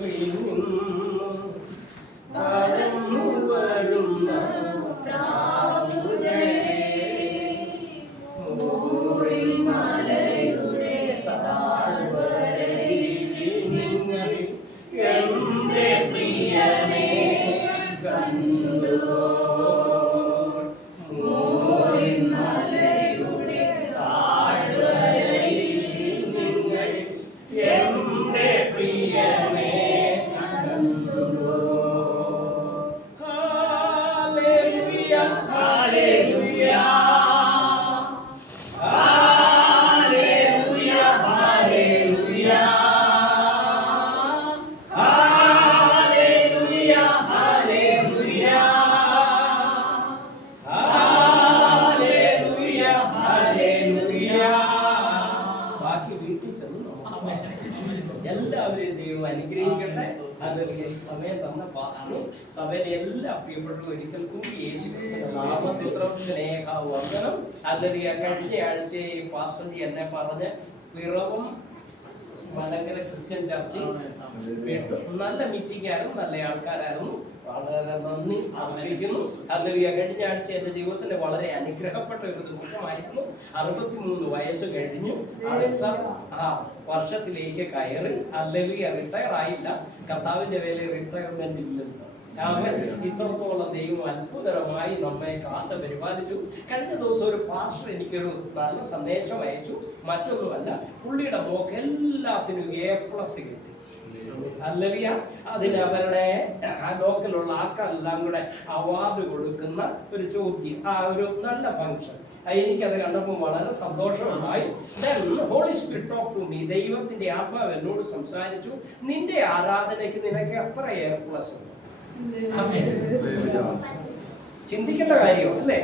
താഴ്വരയിൽ നിന്നും താഴ്ന്നു വരുന്ന മലയുടെ താഴ്വരയിൽ നിങ്ങൾ എന്റെ പ്രിയനെ കണ്ടുവോ? മലയുടെ താഴ്വരയിൽ നിങ്ങൾ എന്റെ പ്രിയനെ കണ്ടുവോ? ഹല്ലേലൂയ ഹല്ലേലൂയ എല്ലാവരെയും ദൈവം അനുഗ്രഹിക്കട്ടെ. അതിൽ സമയം തന്ന പാസ്റ്ററും സഭയിലെ എല്ലാ പ്രിയപ്പെട്ടവരും ഒരിക്കൽ കൂടി യേശുക്രിസ്തുവിന്റെ നാമത്തിൽ സ്നേഹവന്ദനം. അല്ലെങ്കിൽ കഴിഞ്ഞ ആഴ്ച പാസ്റ്റർ എന്നെ പറഞ്ഞ് പിറവം മലങ്കര ക്രിസ്ത്യൻ ചർച്ചിൽ കേട്ടു. നല്ല മീറ്റിംഗ് ആയിരുന്നു, നല്ല ആൾക്കാരായിരുന്നു. വളരെ നന്ദി അറിയിക്കുന്നു. അല്ലെങ്കിൽ കഴിഞ്ഞ ആഴ്ച എന്റെ ജീവിതത്തിൽ വളരെ അനുഗ്രഹപ്പെട്ട ഒരു ദിവസമായിരുന്നു. 63 വയസ്സ് കഴിഞ്ഞു. അടുത്ത വർഷത്തിലേക്ക് കയറി. അല്ലെങ്കിൽ റിട്ടയർ ആയില്ല. കർത്താവിന്റെ വേലയിൽ റിട്ടയർമെന്റ് ഇല്ലല്ലോ. ഇത്രത്തോളം ദൈവം അത്ഭുതകരമായി നമ്മെ കാത്ത് പരിപാലിച്ചു. കഴിഞ്ഞ ദിവസം ഒരു പാസ്റ്റർ എനിക്കൊരു നല്ല സന്ദേശം അയച്ചു. മറ്റൊന്നുമല്ല, പുള്ളിയുടെ മോക്ക് എല്ലാത്തിനും A+ കിട്ടി. ഹല്ലേലൂയ. അതിന് അവരുടെ ലോക്കലുള്ള ആൾക്കാരെല്ലാം കൂടെ അവാർഡ് കൊടുക്കുന്ന ഒരു ചോദ്യം, ഒരു നല്ല ഫംഗ്ഷൻ. എനിക്കത് കണ്ടപ്പോൾ വളരെ സന്തോഷമുണ്ടായി. Holy spirit talk to me. ദൈവത്തിന്റെ ആത്മാവ് എന്നോട് സംസാരിച്ചു, നിന്റെ ആരാധനയ്ക്ക് നിനക്ക് എത്ര A+ ഉണ്ട്? ചിന്തിക്കേണ്ട കാര്യം അല്ലേ?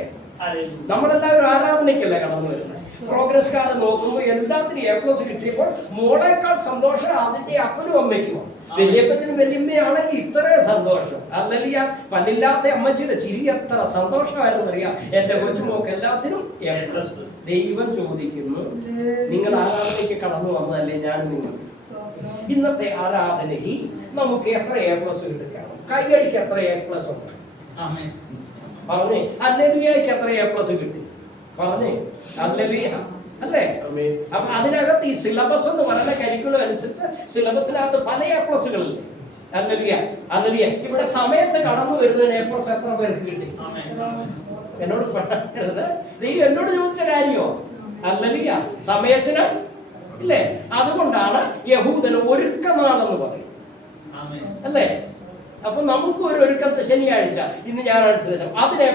നമ്മളെല്ലാവരും ആരാധനയ്ക്കല്ലേ കടന്നു വരുന്നത്. പ്രോഗ്രസ് കാർഡ് നോക്കുമ്പോൾ എല്ലാത്തിനും A+ കിട്ടിയപ്പോൾ മോളേക്കാൾ സന്തോഷം അതിന്റെ അപ്പനും അമ്മയ്ക്കും. വലിയപ്പച്ചനും വലിയമ്മയാണെങ്കിൽ ഇത്രയും സന്തോഷം. അല്ലെങ്കിൽ പല്ലില്ലാത്ത അമ്മച്ചിയുടെ ചിരി എത്ര സന്തോഷമായിരുന്നു അറിയാം. എന്റെ കൊച്ചുമോക്ക് എല്ലാത്തിനും A+. ദൈവം ചോദിക്കുന്നു, നിങ്ങൾ ആരാധനയ്ക്ക് കടന്നു വന്നതല്ലേ ഞാൻ നിങ്ങൾ? ഇന്നത്തെ ആരാധനയിൽ നമുക്ക് എത്ര A+ കിട്ടുകയാണ്? കൈയടിക്ക് എത്ര A+ ഉണ്ട്? പറഞ്ഞേ. ഹല്ലേലൂയയ്ക്ക് എത്ര A+ കിട്ടി? പറഞ്ഞേ. ഹല്ലേലൂയ അല്ലേ? അപ്പൊ അതിനകത്ത് ഈ സിലബസ് എന്ന് പറയുന്ന കരിക്കുലം അനുസരിച്ച് സിലബസിനകത്ത് പല A+. Hallelujah hallelujah. ഇവിടെ സമയത്ത് കടന്നു വരുന്നതിന് A+ എത്ര പേർക്ക് കിട്ടി? എന്നോട് പറഞ്ഞത് ദൈവം എന്നോട് ചോദിച്ച കാര്യമോ? ഹല്ലേലൂയ. സമയത്തിന് ഇല്ലേ? അതുകൊണ്ടാണ് യഹൂദന് ഒരുക്കനാളെന്ന് പറയും അല്ലേ? അപ്പൊ നമുക്ക് ഒരു ഒരുക്കത്തെ ശനിയാഴ്ച, ഇന്ന് ഞായറാഴ്ച ദിനം, അതിന് A+.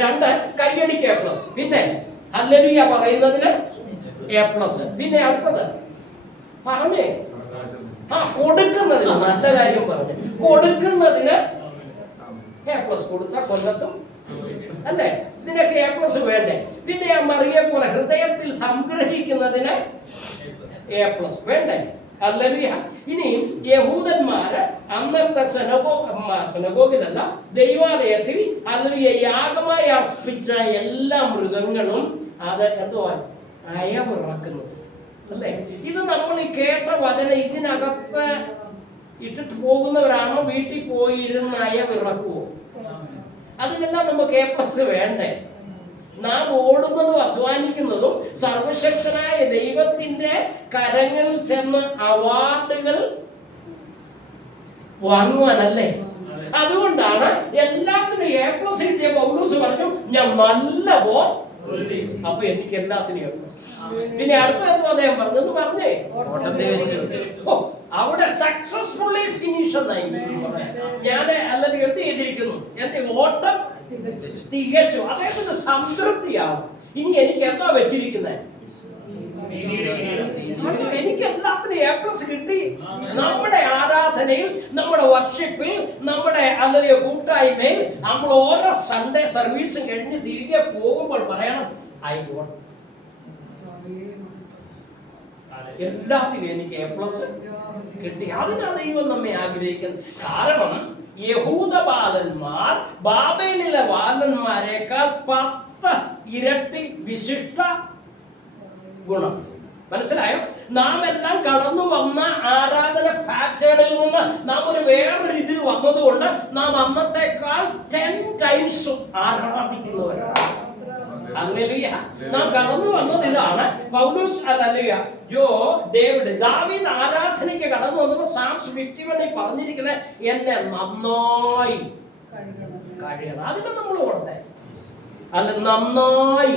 2 കൈയടിക്ക് A+. പിന്നെ ഹല്ലേലൂയ പറയുന്നതിന് A+. പിന്നെ അടുത്തത് പറഞ്ഞേ, കൊടുക്കുന്നതിന്, നല്ല കാര്യം പറഞ്ഞു, കൊടുക്കുന്നതിന് A+ കൊടുത്ത കൊല്ലത്തും അല്ലേ? ഇതിനൊക്കെ A+ വേണ്ടേ? പിന്നെ മറിയെ പോലെ ഹൃദയത്തിൽ സംഗ്രഹിക്കുന്നതിന് A+ വേണ്ടേ? ഹല്ലേലൂയ. ഇനി യഹൂദന്മാര് അന്നത്തെ സെനഗോഗിലല്ല, ദൈവാലയത്തിൽ ഹല്ലേലൂയ യാഗമായി അർപ്പിച്ച എല്ലാ മൃഗങ്ങളും അത് എന്തോ അയവിറക്കുന്നു അല്ലേ? ഇത് നമ്മൾ ഈ കേട്ട വചനം ഇതിനകത്ത് ഇട്ടിട്ട് പോകുന്നവരാണോ വീട്ടിൽ പോയിരുന്ന് അയവിറക്കുവോ? അതിനെല്ലാം നമുക്ക് A+ വേണ്ടേ? നാം ഓടുന്നതും അധ്വാനിക്കുന്നതും സർവശക്തനായ ദൈവത്തിന്റെ കരങ്ങളിൽ ചെന്ന് അവാർഡുകൾ വാങ്ങുവാനല്ലേ? അതുകൊണ്ടാണ് എല്ലാത്തിനും A+ കിട്ടിയ പൗലോസ് പറഞ്ഞു, ഞാൻ നല്ല പോർ. അപ്പൊ എനിക്ക് എല്ലാത്തിനും A+. പിന്നെ അടുത്ത അദ്ദേഹം പറഞ്ഞത് പറഞ്ഞേ, അവിടെ സക്സസ്ഫുള്ളി ഫിനിഷ് എന്നായി ഞാൻ അല്ലെങ്കിൽ എന്ത് ചെയ്തിരിക്കുന്നു, എന്റെ ഓട്ടം തികച്ചു. അദ്ദേഹത്തിന് സംതൃപ്തിയാവും. ഇനി എനിക്ക് എന്താ വെച്ചിരിക്കുന്നത്? എനിക്ക് എല്ലാത്തിനും A+ കിട്ടി. നമ്മുടെ ആരാധനയിൽ, നമ്മുടെ വർഷിപ്പിൽ, നമ്മുടെ അല്ലെങ്കിൽ കൂട്ടായ്മയിൽ നമ്മൾ ഓരോ സൺഡേ സർവീസും കഴിഞ്ഞ് തിരികെ പോകുമ്പോൾ പറയണം, ഐ ഗോട്ട്. എല്ലാത്തിനും എനിക്ക് A+ കിട്ടി. അതിനാണ് ദൈവം നമ്മെ ആഗ്രഹിക്കുന്നത്. കാരണം യഹൂദ ബാലന്മാർ ബാബേലിലെ ബാലന്മാരെക്കാൾ 10 ഇരട്ടി വിശിഷ്ട ഗുണം മനസ്സിലായോ? നാം എല്ലാം കടന്നു വന്ന ആരാധന പാറ്റേണിൽ നിന്ന് നാം ഒരു വേറൊരു രീതിയിൽ വന്നതുകൊണ്ട് നാം അന്നത്തെക്കാൾ 10 times ആരാധിക്കുന്നവരാണ്. ഹല്ലേലൂയ. നാം കടന്നു വന്നത് ഇതാണ്. പൗലോസ് ഹല്ലേലൂയ ദാവീദ് ആരാധനയ്ക്ക് കടന്നു വന്നപ്പോൾ സാംസ് 51 പറഞ്ഞിരിക്കുന്നത് എന്നെ നന്നായി കഴുകണം. അതിനെ നമ്മൾ ഓർത്തെ അല്ല, നന്നായി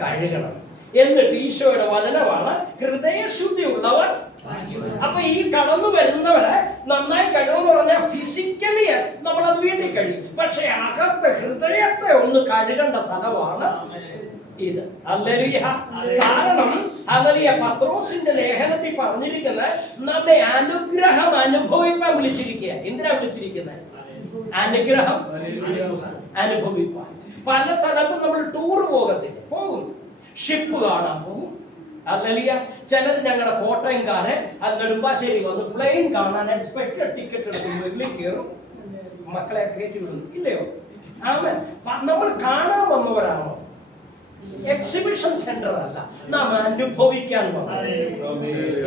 കഴുകണം. എന്നിട്ട് ഈശോയുടെ വചനമാണ് ഹൃദയശുദ്ധി ഉള്ളവർ. അപ്പൊ ഈ കടന്നു വരുന്നവരെ നന്നായി കഴുകുമെന്ന് പറഞ്ഞാൽ ഫിസിക്കലി നമ്മളത് വീട്ടിൽ കഴിയും, പക്ഷെ അകത്ത് ഹൃദയത്തെ ഒന്ന് കഴുകേണ്ട സ്ഥലമാണ് ഇത്. ഹല്ലേലൂയ. കാരണം ഹല്ലേലൂയ പത്രോസിന്റെ ലേഖനത്തിൽ പറഞ്ഞിരിക്കുന്നത് നമ്മെ അനുഗ്രഹം അനുഭവിപ്പാൻ വിളിച്ചിരിക്കുക. എന്തിനാ വിളിച്ചിരിക്കുന്നത്? അനുഗ്രഹം അനുഭവിപ്പാൻ. പല സ്ഥലത്തും നമ്മൾ ടൂർ പോകും, ഷിപ്പ് കാണാൻ പോകും. ഹല്ലേലൂയ. ചിലർ ഞങ്ങളുടെ കോട്ടയംകാരെ നെടുമ്പാശ്ശേരി വന്ന് പ്ലെയിൻ കാണാനായിട്ട് സ്പെഷ്യൽ ടിക്കറ്റ് എടുക്കും, വെള്ളി കയറും, മക്കളെ കയറ്റി വിടുന്നു. ഇല്ലയോ? ആമേൻ. നമ്മൾ കാണാൻ വന്നവരാണോ? എക്സിബിഷൻ സെന്റർ അല്ല, നാം അനുഭവിക്കാൻ വന്നത്.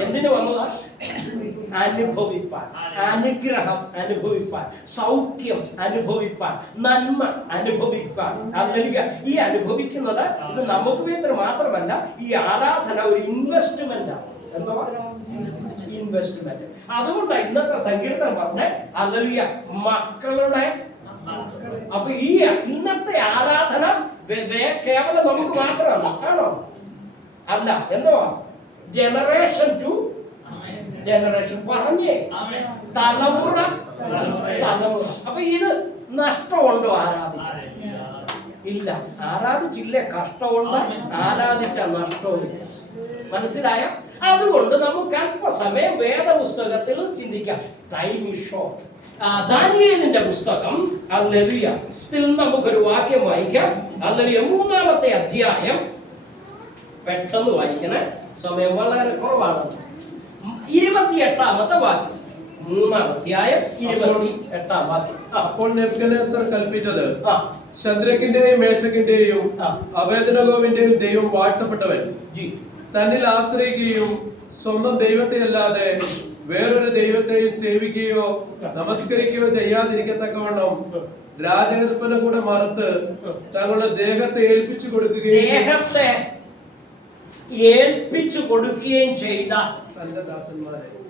എന്തിനു വന്നതാ? അനുഭവിപ്പാൻ, അനുഗ്രഹം അനുഭവിപ്പാൻ, സൗഖ്യം അനുഭവിപ്പാൻ, നന്മ അനുഭവിപ്പാൻ. ഈ അനുഭവിക്കുന്നത് ഇത് നമുക്ക് വേണ്ടി മാത്രമല്ല, ഈ ആരാധന ഒരു ഇൻവെസ്റ്റ്മെന്റ് ആണ്. എന്താ ഇൻവെസ്റ്റ്മെന്റ്? അതുകൊണ്ടാണ് ഇന്നത്തെ സങ്കീർത്തനം പറഞ്ഞ ഹല്ലേലൂയ മക്കളുടെ. അപ്പൊ ഈ ഇന്നത്തെ ആരാധന കേവലം നമുക്ക് മാത്രമല്ല, ആണോ? അല്ല, എന്തോ ജനറേഷൻ ടു ജനറേഷൻ പറഞ്ഞേ, തലമുറ തലമുറ. അപ്പൊ ഇത് നഷ്ടമുണ്ടോ ആരാധിച്ച? ഇല്ല. ആരാധിച്ചില്ലേ കഷ്ടമുണ്ട്, ആരാധിച്ച നഷ്ടവുമില്ല. മനസ്സിലായോ? അതുകൊണ്ട് നമുക്ക് അല്പസമയം വേദപുസ്തകത്തിൽ ചിന്തിക്കാം. Time is short. ദാനിയേലിന്റെ പുസ്തകം ഹല്ലേലൂയയിൽ നമുക്കൊരു വാക്യം വായിക്കാം. ഹല്ലേലൂയ 3-ാമത്തെ അധ്യായം. പെട്ടെന്ന് വായിക്കണേ, സമയം വളരെ കുറവാണ്. 28-ാമത്തെ വാക്യം. 3-ാം അധ്യായം 28-ാം വാക്യം. അപ്പോൾ നെബൂഖദ്നേസർ കൽപ്പിച്ചത്, ശദ്രക്കിന്റെയും മേശക്കിന്റെയും അബേദ്നെഗോവിന്റെയും ദൈവം വാഴ്ത്തപ്പെട്ടവൻ, തന്നിൽ ആശ്രയിക്കുകയും സ്വന്തം ദൈവത്തെ അല്ലാതെ വേറൊരു ദൈവത്തെയും സേവിക്കുകയോ നമസ്കരിക്കുകയോ ചെയ്യാതിരിക്കത്തക്കവണ്ണം രാജകൽപ്പന കൂടെ മറുത്ത് തങ്ങളുടെ ദേഹത്തെ ഏൽപ്പിച്ചു കൊടുക്കുകയും ചെയ്ത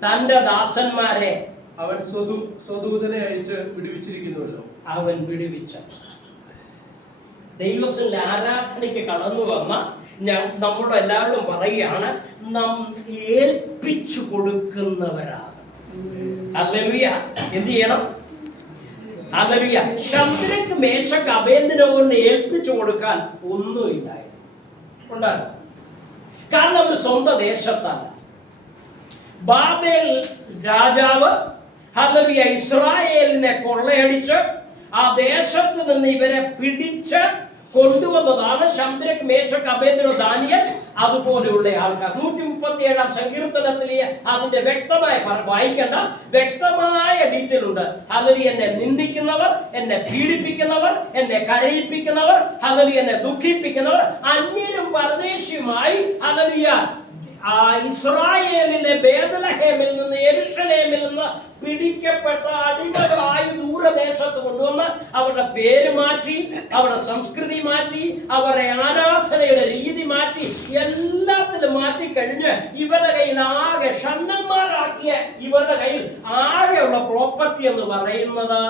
തന്റെ ദാസന്മാരെ അവൻ സ്വദൂതനെ അയച്ച് വിടുവിച്ചിരിക്കുന്നുവല്ലോ. അവൻ വിടുവിച്ച ദൈവത്തിന്റെ ആരാധനയ്ക്ക് കടന്നു വന്ന നമ്മുടെ എല്ലാവരും പറയുകയാണ്, നാം ഏൽപ്പിച്ചു കൊടുക്കുന്നവരാണ്. ഹല്ലേലൂയ. എന്ത് ചെയ്യണം? ഹല്ലേലൂയ. ശദ്രക്ക് മേശക്ക് അബേദ്നെഗോവിനെ ഏൽപ്പിച്ചു കൊടുക്കാൻ ഒന്നുമില്ലായിരുന്നു, ഉണ്ടായിരുന്നു. കാരണം അവർ സ്വന്തം ദേശത്തല്ല. ബാബേൽ രാജാവ് ഹല്ലേലൂയ ഇസ്രായേലിനെ കൊള്ളയടിച്ച് ആ ദേശത്ത് നിന്ന് ഇവരെ പിടിച്ച് കൊണ്ടുവന്നതാണ് ശദ്രക്ക് മേശക്ക് അബേദ്നെഗോ ദാനിയേൽ അതുപോലെയുള്ള ആൾക്കാർ. 137-ാം സങ്കീർത്തനത്തിൽ അതിന്റെ വ്യക്തമായി വായിക്കേണ്ട വ്യക്തമായ ഡീറ്റെയിൽ ഉണ്ട്. ഹല്ലേലൂയ. എന്നെ നിന്ദിക്കുന്നവർ, എന്നെ പീഡിപ്പിക്കുന്നവർ, എന്നെ കരയിപ്പിക്കുന്നവർ, ഹല്ലേലൂയ എന്നെ ദുഃഖിപ്പിക്കുന്നവർ, അന്യരും പരദേശിയുമായി ഹല്ലേലൂയ ഇസ്രായേലിലെ ബേത്ലഹേമിൽ നിന്ന് യെരൂശലേമിൽ നിന്ന് പിടിക്കപ്പെട്ട അടിമകളായി ദൂരദേശത്ത് കൊണ്ടുവന്ന് അവരുടെ പേര് മാറ്റി, അവരുടെ സംസ്കൃതി മാറ്റി, അവരുടെ ആരാധനയുടെ രീതി മാറ്റി, എല്ലാത്തിലും മാറ്റി കഴിഞ്ഞ് ഇവരുടെ കയ്യിൽ ആകെ ഷണ്ണന്മാരാക്കിയ ഇവരുടെ കയ്യിൽ ആകെയുള്ള പ്രോപ്പർട്ടി എന്ന് പറയുന്നത്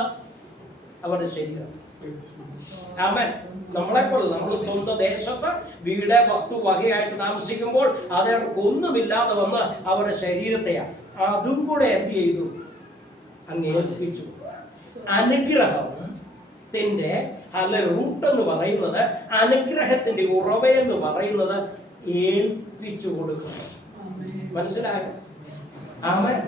അവരുടെ ശരീരം. ആമേൻ. നമ്മളെപ്പോലെ നമ്മൾ സ്വന്തം ദേശത്ത് വീട് വസ്തു വകയായിട്ട് താമസിക്കുമ്പോൾ അതവർക്കൊന്നുമില്ലാതെ വന്ന് അവരുടെ ശരീരത്തെയാണ്. അതും കൂടെ എന്ത് ചെയ്തു? അങ്ങ് ഏൽപ്പിച്ചു. അനുഗ്രഹത്തിന്റെ അല്ല റൂട്ട് എന്ന് പറയുന്നത്, അനുഗ്രഹത്തിന്റെ ഉറവയെന്ന് പറയുന്നത് ഏൽപ്പിച്ചു കൊടുക്കണം. മനസ്സിലായോ? ആമേൻ.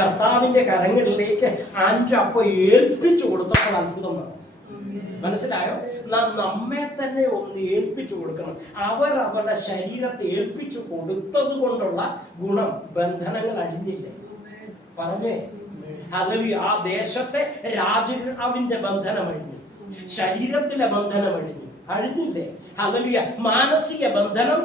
കർത്താവിന്റെ കരങ്ങളിലേക്ക് 5 അപ്പം ഏൽപ്പിച്ചു കൊടുത്തപ്പോൾ അത്ഭുതമാണ്. മനസ്സിലായോ? നാം നമ്മെ തന്നെ ഒന്ന് ഏൽപ്പിച്ചു കൊടുക്കണം. അവർ അവരുടെ ശരീരത്തെ ഏൽപ്പിച്ചു കൊടുത്തത് കൊണ്ടുള്ള ഗുണം, ബന്ധനങ്ങൾ അഴിഞ്ഞില്ലേ? പറഞ്ഞേ. അതിൽ ആ ദേശത്തെ രാജാവിന്റെ ബന്ധനം അഴിഞ്ഞു, ശരീരത്തിലെ ബന്ധനം അഴിഞ്ഞില്ലേ? ഹല്ലേലൂയ. മാനസിക ബന്ധനം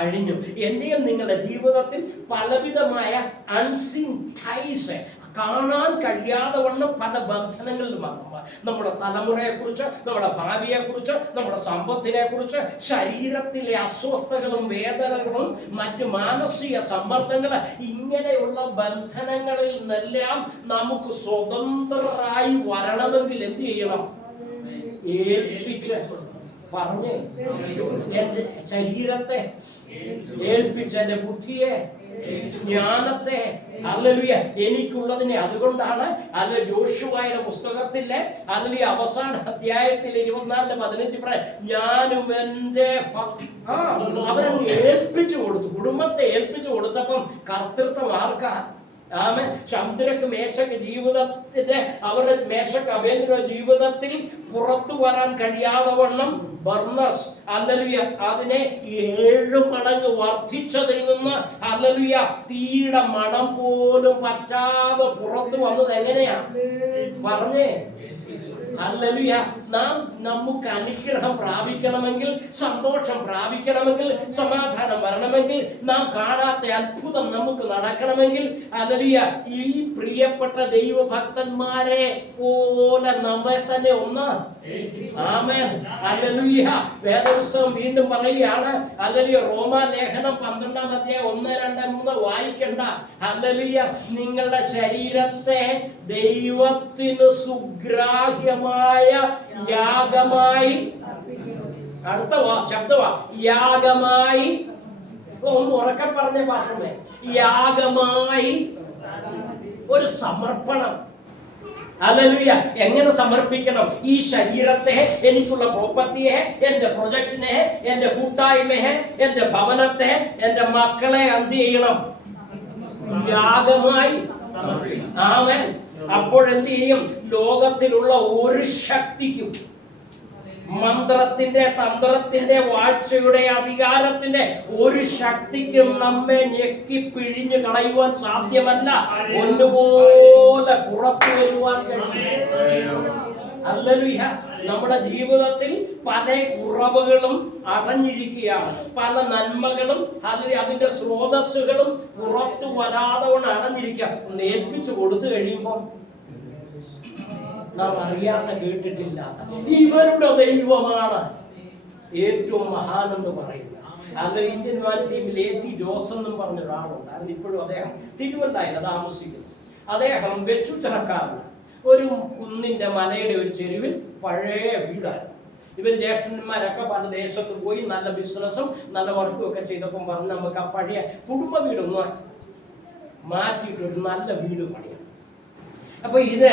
അഴിഞ്ഞു. എന്റെയും നിങ്ങളുടെ ജീവിതത്തിൽ പലവിധമായ അൺസീൻ ടൈസ്, കാണാൻ കഴിയാതെ വണ്ണം പല ബന്ധനങ്ങളിലും നമ്മുടെ തലമുറയെക്കുറിച്ച്, നമ്മുടെ ഭാവിയെക്കുറിച്ച്, നമ്മുടെ സമ്പത്തിനെക്കുറിച്ച്, ശരീരത്തിലെ അസ്വസ്ഥതകളും വേദനകളും മറ്റ് മാനസിക സമ്മർദ്ദങ്ങൾ, ഇങ്ങനെയുള്ള ബന്ധനങ്ങളിൽ നിന്നെല്ലാം നമുക്ക് സ്വതന്ത്രരായി വരണമെങ്കിൽ എന്ത് ചെയ്യണം? ഏൽപ്പിച്ച് പറഞ്ഞ് എന്റെ ശരീരത്തെ ഏൽപ്പിച്ച്, എന്റെ ബുദ്ധിയെ, ജ്ഞാനത്തെ, ഹല്ലേലൂയ, എനിക്കുള്ളതിനെ. അതുകൊണ്ടാണ് അത് യോശുവയുടെ പുസ്തകത്തിലെ അല്ലെങ്കിൽ അവസാന അധ്യായത്തിൽ 24:15 പറയാം, ഞാനും എൻ്റെ അവരങ്ങ് ഏൽപ്പിച്ചു കൊടുത്തു. കുടുംബത്തെ ഏൽപ്പിച്ചു കൊടുത്തപ്പം കർത്തൃത്വം ആർക്കാ? ആമേൻ. ചന്ദ്രക്ക് മേശക്ക് ജീവിതത്തിന്റെ, അവരുടെ മേശക്ക് അഭേന്ദ്ര ജീവിതത്തിൽ പുറത്തു വരാൻ കഴിയാതെ വണ്ണം ബർണസ്, ഹല്ലേലൂയ, അതിനെ 7 മടങ്ങ് വർദ്ധിച്ചതിൽ നിന്ന്, ഹല്ലേലൂയ, തീയുടെ മണം പോലും പറ്റാതെ പുറത്തു വന്നത് എങ്ങനെയാ പറഞ്ഞേ? ഹല്ലേലൂയ. നമുക്ക് അനുഗ്രഹം പ്രാപിക്കണമെങ്കിൽ, സന്തോഷം പ്രാപിക്കണമെങ്കിൽ, സമാധാനം വരണമെങ്കിൽ, നാം കാണാത്ത അത്ഭുതം നമുക്ക് നടക്കണമെങ്കിൽ, ഹല്ലേലൂയ, ഈ പ്രിയപ്പെട്ട ദൈവഭക്തന്മാരെ പോലെ നമ്മളെ തന്നെ ഒന്ന് ആമേൻ. ഹല്ലേലൂയ. വേദപുസ്തകം വീണ്ടും പറയുകയാണ്, ഹല്ലേലൂയ, റോമാലേഖനം 12-ാം അധ്യായം 1, 2, 3 വായിക്കണ്ട. ഹല്ലേലൂയ, നിങ്ങളുടെ ശരീരത്തെ ദൈവത്തിന് സുഗ്രാഹ്യമായ യാഗമായി, അടുത്ത ശബ്ദവാ, യാഗമായി, ഒന്ന് ഉറക്കെ പറഞ്ഞ ഭാഷമേ, യാഗമായി ഒരു സമർപ്പണം. ഹല്ലേലൂയ. എങ്ങനെ സമർപ്പിക്കണം? ഈ ശരീരത്തെ, എനിക്കുള്ള പ്രോപ്പർട്ടിയെ, എന്റെ പ്രൊജക്ടിനെ, എന്റെ കൂട്ടായ്മയെ, എന്റെ ഭവനത്തെ, എന്റെ മക്കളെ എന്ത് ചെയ്യണം? യാഗമായി സമർപ്പിക്കണം. ആമേൻ. അപ്പോഴെന്ത് ചെയ്യും? ലോകത്തിലുള്ള ഒരു ശക്തിക്കും, മന്ത്രത്തിന്റെ, തന്ത്രത്തിന്റെ, വാഴ്ചയുടെ, അധികാരത്തിന്റെ ഒരു ശക്തിക്കും നമ്മെ ഞെക്കി പിഴിഞ്ഞു കളയുവാൻ സാധ്യമല്ല. ഒന്നുപോലെ പുറത്തു വരുവാൻ കഴിയും. ഹല്ലേലൂയ. നമ്മുടെ ജീവിതത്തിൽ പല കുറവുകളും അടഞ്ഞിരിക്കുകയാണ്, പല നന്മകളും അതിന്റെ സ്രോതസ്സുകളും പുറത്തു വരാതെ കൊണ്ട് അടഞ്ഞിരിക്കുക. ഏൽപ്പിച്ചു കൊടുത്തു കഴിയുമ്പോൾ നാം അറിയാതെ കേട്ടിട്ടില്ലാത്ത ഇവരുടെ ദൈവമാണ് ഏറ്റവും മഹാനെന്ന് പറയുന്നത്. അങ്ങനെ ഇന്ത്യൻ ടീമിൽ A.T. ജോസ് എന്നും പറഞ്ഞ ഒരാളുണ്ട്. അതിപ്പോഴും അദ്ദേഹം തിരുവല്ലയിൽ താമസിക്കുന്നു. അദ്ദേഹം വെച്ചുചിറക്കാരനാണ്. ഒരു കുന്നിന്റെ മലയുടെ ഒരു ചെരുവിൽ പഴയ വീടായിരുന്നു. ഇവർ ജ്യേഷ്ഠന്മാരൊക്കെ പല ദേശത്ത് പോയി നല്ല ബിസിനസ്സും നല്ല വർക്കും ഒക്കെ ചെയ്തപ്പം പറഞ്ഞ് നമുക്ക് ആ പഴയ കുടുംബ വീടൊന്ന് മാറ്റിയിട്ട് ഒരു നല്ല വീട് പണിയാം. അപ്പൊ ഇത്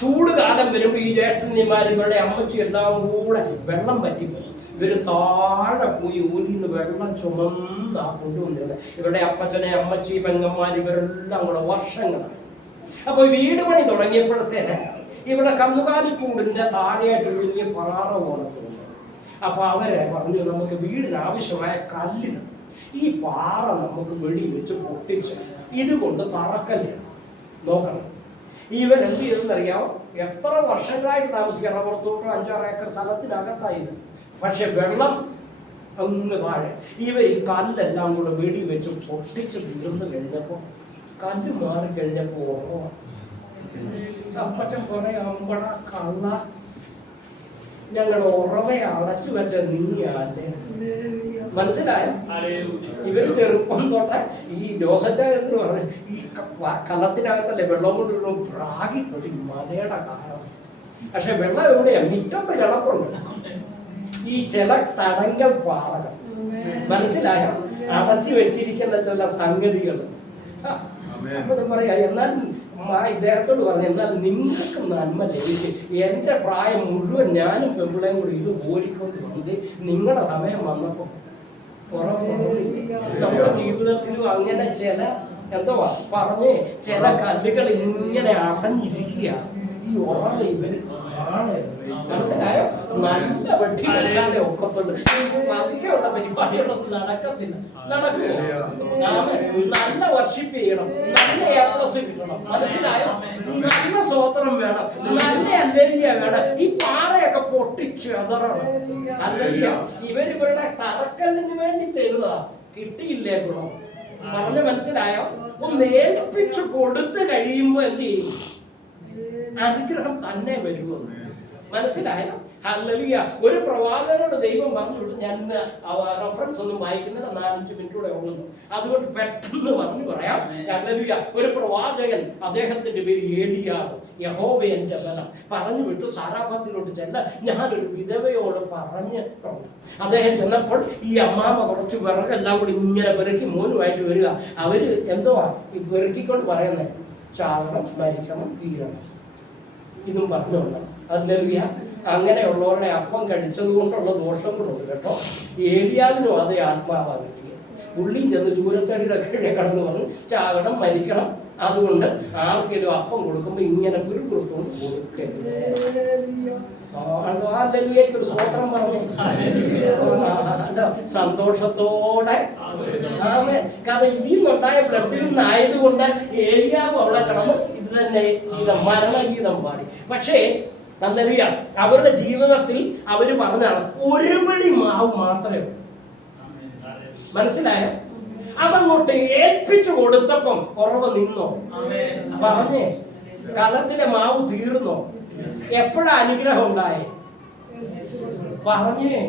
ചൂട് കാലം വരുമ്പോൾ ഈ ജ്യേഷ്ഠന്മാർ, ഇവരുടെ അമ്മച്ചി എല്ലാം കൂടെ വെള്ളം പറ്റി ഇവര് താഴെ പോയി ഊരിന്ന് വെള്ളം ചുമന്നാ കൊണ്ടുവന്നിരുന്നത്. ഇവരുടെ അപ്പച്ചനെ, അമ്മച്ചി, പെങ്ങന്മാർ ഇവരെല്ലാം കൂടെ വർഷങ്ങളാണ്. അപ്പൊ വീട് പണി തുടങ്ങിയപ്പോഴത്തേന് ഇവിടെ കന്നുകാലിക്കൂടിന്റെ താഴെയായിട്ട് വലിയ പാറ പോലത്തുണ്ട്. അപ്പൊ അവരെ പറഞ്ഞു, നമുക്ക് വീടിന് ആവശ്യമായ കല്ലിന് ഈ പാറ നമുക്ക് വെടി വെച്ച് പൊട്ടിച്ച് ഇതുകൊണ്ട് തറക്കല്ല് നോക്കണം. ഇവരെന്ത് ചെയ്തെന്നറിയാമോ? എത്ര വർഷങ്ങളായിട്ട് താമസിക്കാം, റബ്ബർത്തോട്ടോ 5-6 ഏക്കർ സ്ഥലത്തിനകത്തായിരുന്നു. പക്ഷെ വെള്ളം അങ്ങ് താഴെ. ഇവർ ഈ കല്ലെല്ലാം കൂടെ വെടി വെച്ച് പൊട്ടിച്ച് വീർന്ന് കഴിഞ്ഞപ്പോൾ കല്ല് മാറി കഴിഞ്ഞപ്പോ അപ്പച്ചൻ പറയാ, അമ്പട കള്ള, ഞങ്ങൾ ഉറവയെ അടച്ചു വെച്ച നീയല്ലേ. മനസ്സിലായോ? ഇവര് ചെറുപ്പം തൊട്ട് ഈ ജോസച്ചാരെന്ന് പറഞ്ഞ ഈ കള്ളത്തിനകത്തല്ലേ വെള്ളം കൊണ്ട് പ്രാഗിട്ടത് മലയുടെ കാലം. പക്ഷെ വെള്ളം എവിടെയാ? മിറ്റത്ത് കിടപ്പുണ്ട്. ഈ ചില തടങ്കൽ പാറകൾ, മനസ്സിലായോ, അടച്ചു വെച്ചിരിക്കുന്ന ചില സംഗതികൾ. അപ്പൊ പറയാ, എന്നാലും ഇദ്ദേഹത്തോട് പറഞ്ഞു, എന്നാൽ നിങ്ങൾക്ക് നന്മ ലഭിച്ച് എന്റെ പ്രായം മുഴുവൻ ഞാനും പെമ്പിളയും കൂടി ഇത് ഓടിക്കൊണ്ട് വന്നത് നിങ്ങളുടെ സമയം വന്നപ്പോ നമ്മുടെ ജീവിതത്തിലും അങ്ങനെ ചില എന്തോ പറഞ്ഞ് ചില കല്ലുകൾ ഇങ്ങനെ അടഞ്ഞിരിക്കുക. ഈ ഉറവ ഇവര് മനസ്സിലായോ? നല്ല വെട്ടി എടുക്കാതെ ഒക്കത്തുള്ളൂ. പതുക്കെയുള്ള പരിപാടികളൊന്നും നടക്കത്തില്ല. നടക്കുമോ? നല്ല വർഷിപ്പ് ചെയ്യണം, നല്ല A+ കിട്ടണം. മനസ്സിലായോ? നല്ല സ്വോത്രം വേണം. വേണം, നല്ല ഹല്ലേലൂയ വേണം. ഈ പാറയൊക്കെ പൊട്ടിച്ച് അതറണം. ഹല്ലേലൂയ. ഇവരുടെ തറക്കല്ലിന് വേണ്ടി ചെയ്തതാ, കിട്ടിയില്ലേ ഗുണം? പറഞ്ഞ മനസ്സിലായോ? ഒന്ന് ഏൽപ്പിച്ചു കൊടുത്തു കഴിയുമ്പോ എന്ത് ചെയ്യും? അനുഗ്രഹം തന്നെ വരുമെന്ന് മനസ്സിലായോ? ഹല്ലേലൂയ. ഒരു പ്രവാചകനോട് ദൈവം പറഞ്ഞു വിട്ടു. ഞാൻ റെഫറൻസ് ഒന്നും വായിക്കുന്നില്ല, 4-5 മിനിറ്റൂടെ ഉള്ളു, അതുകൊണ്ട് പെട്ടെന്ന് പറഞ്ഞു പറയാം. ഹല്ലേലൂയ. ഒരു പ്രവാചകൻ, അദ്ദേഹത്തിന്റെ പേര് ഏലിയാവ്, യഹോവ എന്റെ ബലം, പറഞ്ഞു വിട്ടു സാരാഫത്തിലോട്ട് ചെല്ല, ഞാനൊരു വിധവയോട് പറഞ്ഞിട്ടുണ്ട്. അദ്ദേഹം ചെന്നപ്പോൾ ഈ അമ്മാമ കുറച്ച് വിറകെല്ലാം കൂടി ഇങ്ങനെ പെറുക്കി മോനുമായിട്ട് വരിക. അവര് എന്തോ പെറുക്കിക്കൊണ്ട് പറയുന്നത്, ചാവണം, മരിക്കണം, തീരണം, ഇതും പറഞ്ഞുകൊണ്ട്. ഹല്ലേലൂയ. അങ്ങനെയുള്ളവരുടെ അപ്പം കഴിച്ചത് കൊണ്ടുള്ള ദോഷം കൊണ്ടുണ്ട് കേട്ടോ. ഏലിയാവിനും അതേ ആത്മാവാണ് കിട്ടിയത്. ഉള്ളിയും ചെന്ന് ചൂരത്തടിയുടെ കീഴെ കടന്നു പറഞ്ഞു ചാകണം, മരിക്കണം, അതുകൊണ്ട് ആർക്കെങ്കിലും അപ്പം കൊടുക്കുമ്പോൾ ഇങ്ങനെ കുരുക്കുറുത്തോണ്ട് കൊടുക്കരുത്. ഹല്ലേലൂയയ്ക്ക് സ്വോത്രം പറഞ്ഞു. സന്തോഷത്തോടെ. കാരണം ഇതിൽ നിന്നുണ്ടായ ബ്ലഡിൽ നിന്നായതുകൊണ്ട് ഏലിയാവ് അവിടെ കടന്നു ഇത് തന്നെ ഗീതം, മരണഗീതം പാടി. പക്ഷേ ഹല്ലേലൂയ, അവരുടെ ജീവിതത്തിൽ അവര് പറഞ്ഞാണ് ഒരു പിടി മാവ് മാത്രമേ ഉള്ളൂ. മനസ്സിലായോ? അതങ്ങോട്ട് ഏൽപ്പിച്ചു കൊടുത്തപ്പം കുറവ് നിന്നോ? പറഞ്ഞേ, കലത്തിലെ മാവ് തീർന്നോ? എപ്പോഴാ അനുഗ്രഹം ഉണ്ടായേ? പറഞ്ഞേ.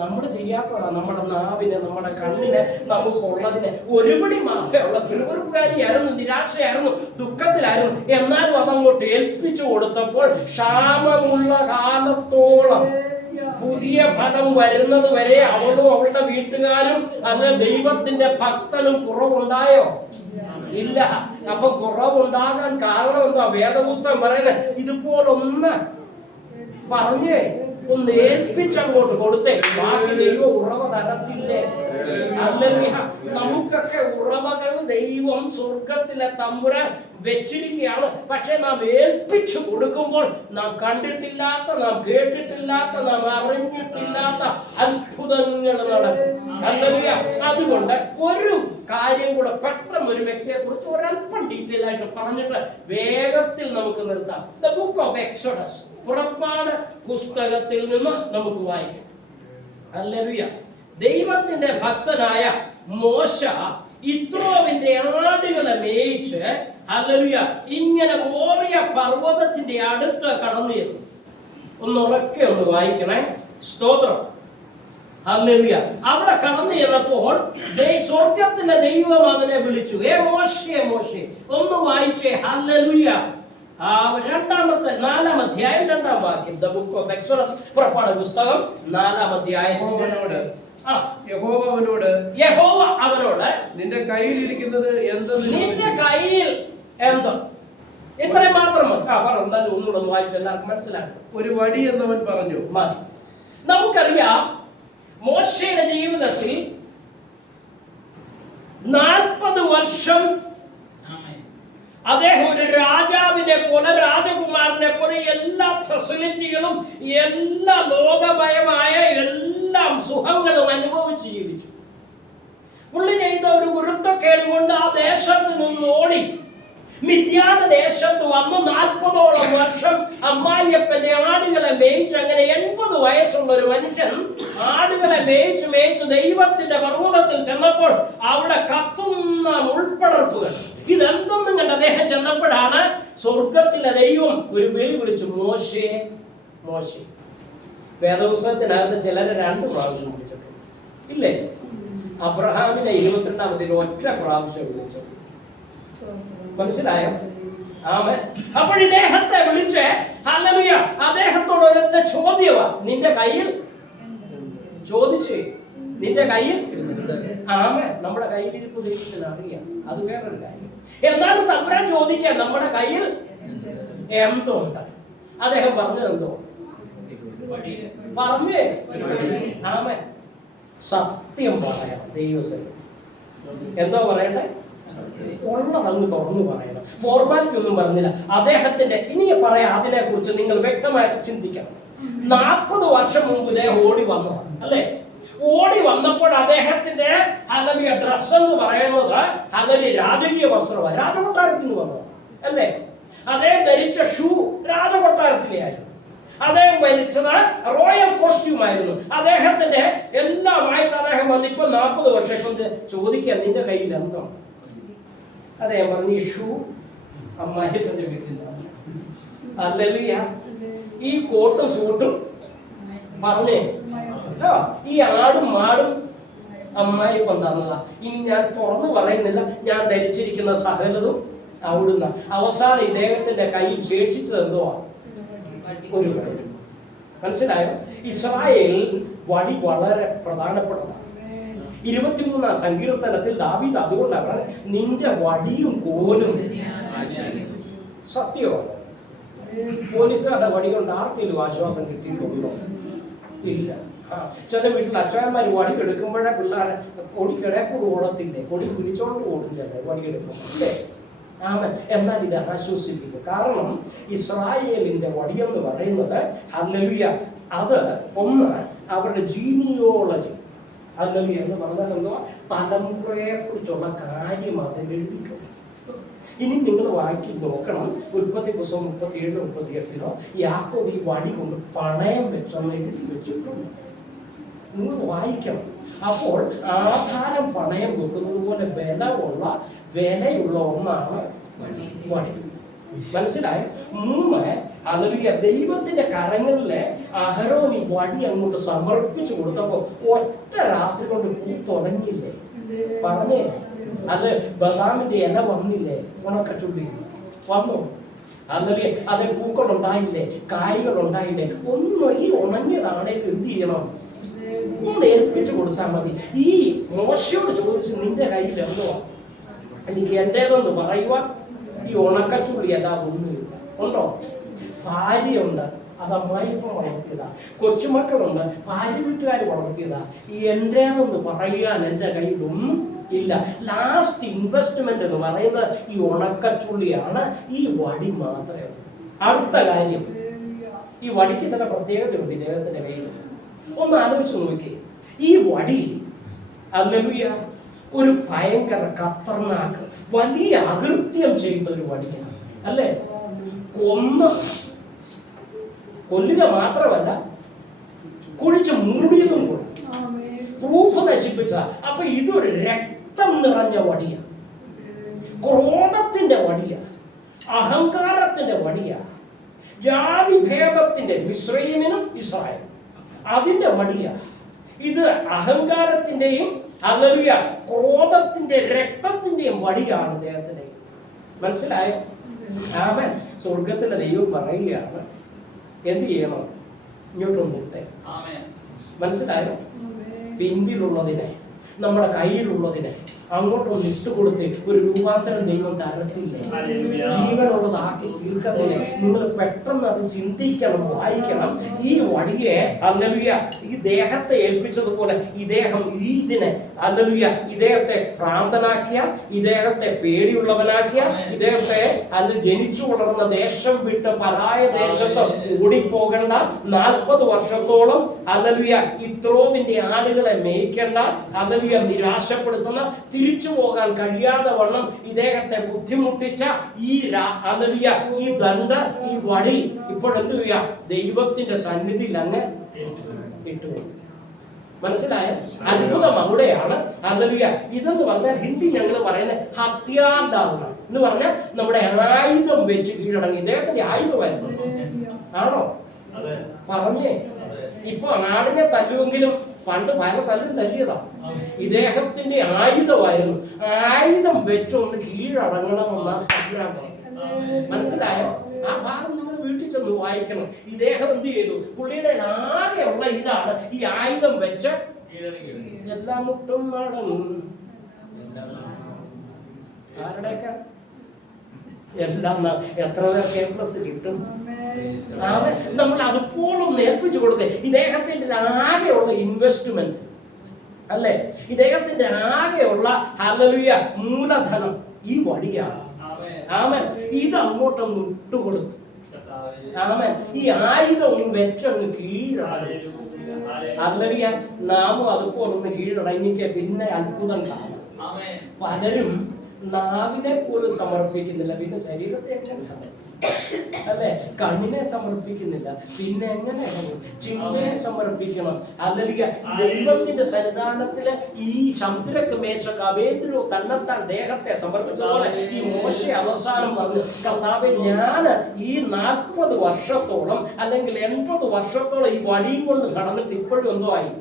നമ്മൾ ചെയ്യാത്തതാ. നമ്മുടെ നാവിന്, നമ്മുടെ കണ്ണിന്, നമുക്കുള്ളതിന് ഒരുപടി മാവയുള്ള പിറുപിറുപ്പുകാരിയായിരുന്നു, നിരാശയായിരുന്നു, ദുഃഖത്തിലായിരുന്നു. എന്നാലും അതങ്ങോട്ട് ഏൽപ്പിച്ചു കൊടുത്തപ്പോൾ ക്ഷാമമുള്ള കാലത്തോളം പുതിയ ഫലം വരുന്നത് വരെ അവളും അവളുടെ വീട്ടുകാരും അത് ദൈവത്തിന്റെ ഭക്തനും കുറവുണ്ടായോ? ഇല്ല. അപ്പൊ കുറവുണ്ടാകാൻ കാരണം എന്താ? വേദപുസ്തകം പറയുന്നത് ഇതുപോലൊന്ന് പറഞ്ഞേ, ഒന്ന് ഏൽപ്പിച്ചങ്ങോട്ട് കൊടുത്തേ, ബാക്കി ദൈവം ഉറവ തരത്തില്ലേ? ഹല്ലേലൂയ. നമുക്കൊക്കെ ഉറവകൾ ദൈവം സ്വർഗത്തിലെ തമ്പുരാൻ വെച്ചിരിക്കുകയാണ്. പക്ഷെ നാം ഏൽപ്പിച്ചു കൊടുക്കുമ്പോൾ നാം കണ്ടിട്ടില്ലാത്ത, നാം കേട്ടിട്ടില്ലാത്ത, നാം അറിഞ്ഞിട്ടില്ലാത്ത അത്ഭുതങ്ങൾ നടക്കും. ഹല്ലേലൂയ. അതുകൊണ്ട് ഒരു കാര്യം കൂടെ പെട്ടെന്ന് ഒരു വ്യക്തിയെ കുറിച്ച് ഒരല്പം ഡീറ്റെയിൽ ആയിട്ട് പറഞ്ഞിട്ട് വേഗത്തിൽ നമുക്ക് നിർത്താം. ദ ബുക്ക് ഓഫ് എക്സോഡസ്, പുറപ്പാട് പുസ്തകത്തിൽ നിന്ന് നമുക്ക് വായിക്കാം. ഹല്ലേലൂയ. ദൈവത്തിന്റെ ഭക്തനായ മോശ യിത്രോവിന്റെ ആടുകളെ മേയിച്ച് ഹല്ലേലൂയ ഇങ്ങനെ മോറിയ പർവ്വതത്തിന്റെ അടുത്ത് കടന്നു ചെന്നു. ഉറക്കെ ഒന്ന് വായിക്കണേ. സ്തോത്രം. ഹല്ലേലൂയ. അവിടെ കടന്നു ചെന്നപ്പോൾ സ്വർഗത്തിലെ ദൈവം അവനെ വിളിച്ചു. മോശേ, മോശേ. ഒന്ന് വായിച്ചേ. ഹല്ലേലൂയ. 4-ാം അധ്യായം 2-ാം വാക്യം. ദ ബുക്ക് ഓഫ് എക്സോഡസ്, പുറപ്പാട് പുസ്തകം 4-ാം അധ്യായം. യഹോവ അവനോട് നിന്റെ കയ്യിൽ ഇരിക്കുന്നത് എന്തെന്ന്? നിന്റെ കയ്യിൽ എന്തോ? ഇത്രയും മാത്രം എന്തായാലും ഒന്നുകൂടെ ഒന്ന് വായിച്ചു എല്ലാവർക്കും മനസ്സിലാക്കും. ഒരു വടി എന്നവൻ പറഞ്ഞു. മതി. നമുക്കറിയാം മോശയുടെ ജീവിതത്തിൽ 40 വർഷം അദ്ദേഹം ഒരു രാജാവിനെ പോലെ, രാജകുമാരനെ പോലെ എല്ലാ ഫെസിലിറ്റികളും, എല്ലാ ലോകമയമായ എല്ലാ സുഖങ്ങളും അനുഭവിച്ച് ജീവിച്ചു. പുള്ളി ചെയ്ത ഒരു ഗുരുത്വക്കേട് കൊണ്ട് ആ ദേശത്ത് നിന്ന് ഓടി മിദ്യാന ദേശത്ത് വന്ന് 40ഓളം വർഷം അമ്മായിയപ്പന്റെ ആടുകളെ മേയിച്ച്, അങ്ങനെ 80 വയസ്സുള്ള ഒരു മനുഷ്യൻ ആടുകളെ മേയിച്ച് മേയിച്ച് ദൈവത്തിന്റെ പർവ്വതത്തിൽ ചെന്നപ്പോൾ അവിടെ കത്തുന്ന മുൾപ്പടർപ്പുകൾ. ഇതെന്തൊന്നും കണ്ട് അദ്ദേഹം ചെന്നപ്പോഴാണ് സ്വർഗത്തിലെ ദൈവം ഒരു വിളി വിളിച്ചു, മോശേ, മോശേ. വേദപുസ്തകത്തിനകത്ത് ചിലരെ 2 പ്രാവശ്യം വിളിച്ചിട്ടുണ്ട്, ഇല്ലേ? അബ്രഹാമിനെ 22-ാമത്തിൽ ഒറ്റ പ്രാവശ്യം വിളിച്ചു. മനസ്സിലായോ? ആമേൻ. അപ്പോൾ ഇദ്ദേഹത്തെ വിളിച്ച് ഹല്ലേലൂയ അദ്ദേഹത്തോട് ഒരൊറ്റ ചോദ്യമാ, നിന്റെ കയ്യിൽ ചോദിച്ചേ, നിന്റെ കയ്യിൽ. ആമേൻ. നമ്മുടെ കയ്യിലിരിപ്പ് ദൈവത്തിന് അറിയാം, അത് വേറൊരു കാര്യം. എന്നാലും തമ്പുരാൻ ചോദിക്കുക, നമ്മുടെ കയ്യിൽ എന്തോ ഉണ്ട്? അദ്ദേഹം പറഞ്ഞത് എന്തോ? പറഞ്ഞേ. ആമേൻ. സത്യം പറയാം. ദൈവസേന എന്തോ പറയട്ടെ? ഉള്ളതങ്ങ് തുറന്നു പറയണം. ഫോർമാലിറ്റി ഒന്നും പറഞ്ഞില്ല. അദ്ദേഹത്തിന്റെ ഇനി പറയാം, അതിനെ കുറിച്ച് നിങ്ങൾ വ്യക്തമായിട്ട് ചിന്തിക്കണം. 40 വർഷം മുമ്പ് ഇദ്ദേഹം ഓടി വന്നതാണ്, അല്ലേ? ഓടി വന്നപ്പോൾ അദ്ദേഹത്തിന്റെ ഹല്ലേലൂയ ഡ്രസ് എന്ന് പറയുന്നത് ഹല്ലേലൂയ രാജകീയ വസ്ത്രമാണ്, രാജകൊട്ടാരത്തിന് വന്നതാണ്, അല്ലേ? അദ്ദേഹം ധരിച്ച ഷൂ രാജകൊട്ടാരത്തിലെ ആയിരുന്നു. അദ്ദേഹം ധരിച്ചത് റോയൽ കോസ്റ്റ്യൂം ആയിരുന്നു. അദ്ദേഹത്തിന്റെ എല്ലാമായിട്ട് അദ്ദേഹം വന്ന് ഇപ്പൊ 40 വർഷം ഇപ്പം ചോദിക്കുക, നിന്റെ കയ്യിൽ എന്തോ? അദ്ദേഹം പറഞ്ഞു, ഈ ഷൂ അമ്മായിപ്പന്റെ വീട്ടിലാണ്. അല്ലല്ലിയ, ഈ കോട്ടും സൂട്ടും പറഞ്ഞേ, ഈ ആടും മാടും അമ്മായിപ്പം തന്നതാ. ഇനി ഞാൻ തുറന്നു പറയുന്നില്ല, ഞാൻ ധരിച്ചിരിക്കുന്ന സകലതും അവിടുന്ന്. അവസാനം ഇദ്ദേഹത്തിന്റെ കയ്യിൽ ശേഷിച്ചത് എന്തുവാ? ഒരു വടി. മനസ്സിലായോ? ഇസ്രായേലിൽ വടി വളരെ പ്രധാനപ്പെട്ടതാണ്. 23 സങ്കീർത്തനത്തിൽ ദാവീദ് അതുകൊണ്ടാണ് നിന്റെ വടിയും കോലും സത്യമാണ്. പോലീസുകാരുടെ വടി കൊണ്ട് ആർക്കെങ്കിലും ആശ്വാസം കിട്ടിയിട്ടുണ്ടോ? ഇല്ല. ചില വീട്ടിൽ അച്ഛന്മാർ വടി എടുക്കുമ്പോഴേ പിള്ളേരെ കൊടിക്കിടക്കൂട് ഓടത്തില്ലേ, കൊടി പിടിച്ചോണ്ട് ഓടുന്നല്ലേ വടി എടുക്കും, അല്ലേ? ആമൻ. എന്നാൽ ഇത് ആശ്വസിപ്പിക്കും. കാരണം ഇസ്രായേലിന്റെ വടിയെന്ന് പറയുന്നത്, ഹല്ലേലൂയ, അത് ഒന്ന് അവരുടെ ജീനിയോളജി, ഹല്ലേലൂയ എന്ന് പറഞ്ഞാൽ എന്തോ തലമുറയെ കുറിച്ചുള്ള കാര്യം അതിൽ എഴുതിയിട്ടുണ്ട്. ഇനി നിങ്ങൾ വായിക്കി നോക്കണം, ഉൽപ്പത്തി പുസ്തകം 37, 38 യാക്കോബ് ഈ വടി കൊണ്ട് പണയം വെച്ചൊന്ന് എഴുതി വെച്ചിട്ടുണ്ട്. നിങ്ങൾ വായിക്കണം. അപ്പോൾ ആധാരം പണയം വെക്കുന്നത് പോലെ വിലയുള്ള ഒന്നാണ് വടി. മനസ്സിലായ? 3, ഹല്ലേലൂയ, ദൈവത്തിന്റെ കരങ്ങളിലെ അഹരോൻ ഈ വടി അങ്ങോട്ട് സമർപ്പിച്ചു കൊടുത്തപ്പോ ഒറ്റ രാത്രി കൊണ്ട് പൂ തുടങ്ങിയില്ലേ? പറഞ്ഞേ, അത് ബദാമിന്റെ ഇല വന്നില്ലേ? ഉണക്കച്ചുള്ളി വന്നു. ഹല്ലേലൂയ, അത് പൂക്കൾ ഉണ്ടായില്ലേ? കായ്കൾ ഉണ്ടായില്ലേ? ഒന്നും ഈ ഉണങ്ങിയതാണെങ്കിൽ എന്ത് ചെയ്യണം? ഒന്ന് ഏൽപ്പിച്ചു കൊടുത്താൽ മതി. ഈ മോശയോട് ചോദിച്ചു, നിന്റെ കയ്യിൽ എന്തോ എനിക്ക് എന്റേതൊന്ന് പറയുവാൻ? ഈ ഉണക്കച്ചുള്ളി അതാ ഒന്നുമില്ല. ഉണ്ടോ? ഭാര്യയുണ്ട്, അത് അമ്മായിപ്പം വളർത്തിയതാ. കൊച്ചുമക്കളുണ്ട്, ഭാര്യ വീട്ടുകാർ വളർത്തിയതാ. ഈ എന്റേതൊന്ന് പറയാൻ എൻ്റെ കയ്യിലൊന്നും ഇല്ല. ലാസ്റ്റ് ഇൻവെസ്റ്റ്മെന്റ് എന്ന് പറയുന്നത് ഈ ഉണക്കച്ചുള്ളിയാണ്. ഈ വടി മാത്രമേ ഉള്ളൂ. അടുത്ത കാര്യം, ഈ വടിക്ക് ചില പ്രത്യേകതയുണ്ട് ഇദ്ദേഹത്തിന്റെ കയ്യിൽ. ഒന്ന് ആലോചിച്ച് നോക്കി, ഈ വടി ഹല്ലേലൂയ ഒരു ഭയങ്കര ഖത്തർനാക്ക് വലിയ അകൃത്യം ചെയ്യുന്ന ഒരു വടിയാണ്, അല്ലേ? കൊല്ലുക മാത്രമല്ല, കുഴിച്ച് മൂടിയതും കൂടെ, പ്രൂഫ് നശിപ്പിച്ച. അപ്പൊ ഇതൊരു രക്തം നിറഞ്ഞ വടിയാണ്, ക്രോധത്തിന്റെ വടിയാണ്, അഹങ്കാരത്തിന്റെ വടിയാണ്, ജാതിഭേദത്തിന്റെ, മിസ്രയീമിനും ഇസ്രായേൽ അതിന്റെ വടിയാണ്. ഇത് അഹങ്കാരത്തിന്റെയും ഹല്ലേലൂയ ക്രോധത്തിന്റെ രക്തത്തിന്റെയും വടിയാണ് അദ്ദേഹത്തിന്. മനസ്സിലായോ? ആമേൻ. സ്വർഗത്തിലെ ദൈവം പറയുകയാണ്, എന്ത് ചെയ്യണം? ഇങ്ങോട്ടൊന്ന് ഇട്ടേ. മനസ്സിലായോ? പിന്നിലുള്ളതിനെ, നമ്മുടെ കയ്യിലുള്ളതിനെ അങ്ങോട്ടൊന്ന് ഇട്ടുകൊടുത്ത് ഒരു രൂപാന്തരം ദൈവം തരത്തില്ലേ? ജീവനുള്ളതാക്കി തീർക്കത്തില്ലേ? നിങ്ങൾ പെട്ടെന്ന് അത് ചിന്തിക്കണം, വായിക്കണം. ഈ വടിയെ ഹല്ലേലൂയ ഈ ദേഹത്തെ ഏൽപ്പിച്ചതുപോലെ ഇദ്ദേഹം ഇതിനെ ഹല്ലേലൂയ ഇദ്ദേഹത്തെ ഭ്രാന്തനാക്കിയ, ഇദ്ദേഹത്തെ പേടിയുള്ളവനാക്കിയ, ഇദ്ദേഹത്തെ അത് ജനിച്ചു വളർന്ന ദേശം വിട്ട് പരായ ദേശത്ത് ഓടിപ്പോകേണ്ട, 40 വർഷത്തോളം ഹല്ലേലൂയ ഇത്രോവിന്റെ ആടുകളെ മേയ്ക്കേണ്ട, ഹല്ലേലൂയ നിരാശപ്പെടുത്തുന്ന, തിരിച്ചു പോകാൻ കഴിയാതെ വണ്ണം ഇദ്ദേഹത്തെ ബുദ്ധിമുട്ടിച്ച ഈ ഹല്ലേലൂയ ഈ ദണ്ഡ, ഈ വടി ഇപ്പോഴെന്ത് ചെയ്യുക? ദൈവത്തിന്റെ സന്നിധിയിൽ അങ്ങ് ഇട്ടുകൊടുക്കുക. മനസ്സിലായ? അത്ഭുതം അവിടെയാണ്. ഹല്ലേലൂയ. ഇതെന്ന് പറഞ്ഞാൽ ഹിന്ദി ഞങ്ങൾ പറയുന്ന ഹത്യാദാന എന്ന് പറഞ്ഞാൽ നമ്മുടെ ആയുധം വെച്ച് കീഴടങ്ങി. ഇദ്ദേഹത്തിന്റെ ആയുധമായിരുന്നു. ആണോ? പറഞ്ഞേ. ഇപ്പൊ ആടിനെ തല്ലുമെങ്കിലും പണ്ട് പല തല്ലും തല്ലിയതാ. ഇദ്ദേഹത്തിന്റെ ആയുധമായിരുന്നു. ആയുധം വെച്ചൊന്ന് കീഴടങ്ങണമെന്നാണ്. മനസ്സിലായോ? ആ ഭാഗം നിങ്ങൾ വീട്ടിൽ ചെന്ന് വായിക്കണം. ഇദ്ദേഹം എന്ത് ചെയ്തു? പുള്ളിയുടെ ആകെയുള്ള ഇതാണ് ഈ ആയുധം വെച്ച് എല്ലാം മുട്ടും നടന്നു. ആരുടെയൊക്കെ എല്ലാം എത്ര A+ കിട്ടും? നമ്മൾ അതുപോലും നേർപ്പിച്ചു കൊടുത്തേ. ഇദ്ദേഹത്തിന്റെ ആകെയുള്ള ഇൻവെസ്റ്റ്മെന്റ്, അല്ലേ? ഇദ്ദേഹത്തിന്റെ ആകെയുള്ള ഹല്ലേലൂയ മൂലധനം ഈ വടിയാണ്. ആമേൻ. ഇത് അങ്ങോട്ടൊന്ന് ഇട്ടുകൊടുത്തു. ആമേൻ. ഈ ആയുധം വെച്ചൊന്ന് കീഴടങ്ങി. ഹല്ലേലൂയ. നാമും അതുപോലൊന്ന് കീഴടങ്ങിക്ക് പിന്നെ അത്ഭുതം കാണും. പലരും നാവിനെ പോലും സമർപ്പിക്കുന്നില്ല, പിന്നെ ശരീരത്തെ എങ്ങനെ സമർപ്പിക്കും? അല്ലെ? കണ്ണിനെ സമർപ്പിക്കുന്നില്ല, പിന്നെ എങ്ങനെ ചിന്തയെ സമർപ്പിക്കണം? അല്ലെങ്കിൽ ദൈവത്തിന്റെ സന്നിധാനത്തില് ഈ ശബ്ദക്ക് മേശക്ക് അവേന്ദ്രോ തന്നെത്താൻ ദേഹത്തെ സമർപ്പിച്ച പോലെ ഈ മോശ അവസാനം പറഞ്ഞു, കർത്താവേ, ഞാൻ ഈ 40 വർഷത്തോളം അല്ലെങ്കിൽ 80 വർഷത്തോളം ഈ വടിയും കൊണ്ട് നടന്നിട്ട് ഇപ്പോഴും എന്തോ ആയി,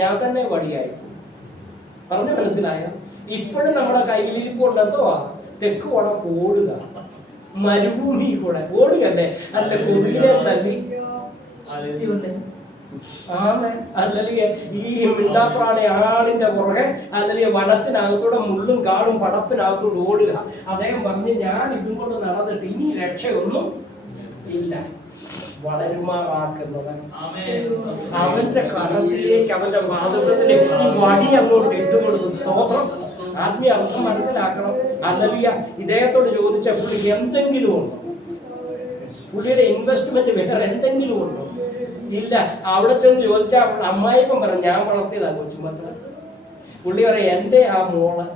ഞാൻ തന്നെ വടിയായി. പറഞ്ഞു മനസ്സിലായോ? ഇപ്പോഴും നമ്മുടെ കയ്യിലിരിപ്പുണ്ട് എന്തോ തെക്ക് കൂടെ ഓടുക, മരുഭൂമി കൂടെ ഓടുകല്ലേ, അല്ല കൊതുകിനെ തല്ലി അല്ലെങ്കിൽ ഈ മിണ്ടാപ്രാണി ആളിന്റെ പുറകെ അല്ലെങ്കിൽ വനത്തിനകത്തൂടെ മുള്ളും കാടും പടപ്പിനകത്തൂടെ ഓടുക. അദ്ദേഹം പറഞ്ഞ്, ഞാൻ ഇതും കൊണ്ട് നടന്നിട്ട് ഇനി രക്ഷയൊന്നും ഇല്ല. വളരുമാറാക്കുന്നവൻ അവന്റെ കടത്തിലേക്ക്, അവന്റെ മാതൃകത്തിലേക്ക് ഈ വടി അങ്ങോട്ട് ഇട്ടുകൊടുത്തു. സ്തോത്രം. ആത്മീയ അർത്ഥം മനസ്സിലാക്കണം. ഹല്ലേലൂയ. ഇദ്ദേഹത്തോട് ചോദിച്ച പുള്ളിക്ക് എന്തെങ്കിലും ഉണ്ടോ? പുള്ളിയുടെ ഇൻവെസ്റ്റ്മെന്റ് വേറെ എന്തെങ്കിലും ഉണ്ടോ? ഇല്ല. അവിടെ ചെന്ന് ചോദിച്ചാൽ അമ്മായിപ്പം പറഞ്ഞു, ഞാൻ വളർത്തിയതാ കൊച്ചുമക്കളെ. പുള്ളി പറയാം, എൻ്റെ ആ മോള്.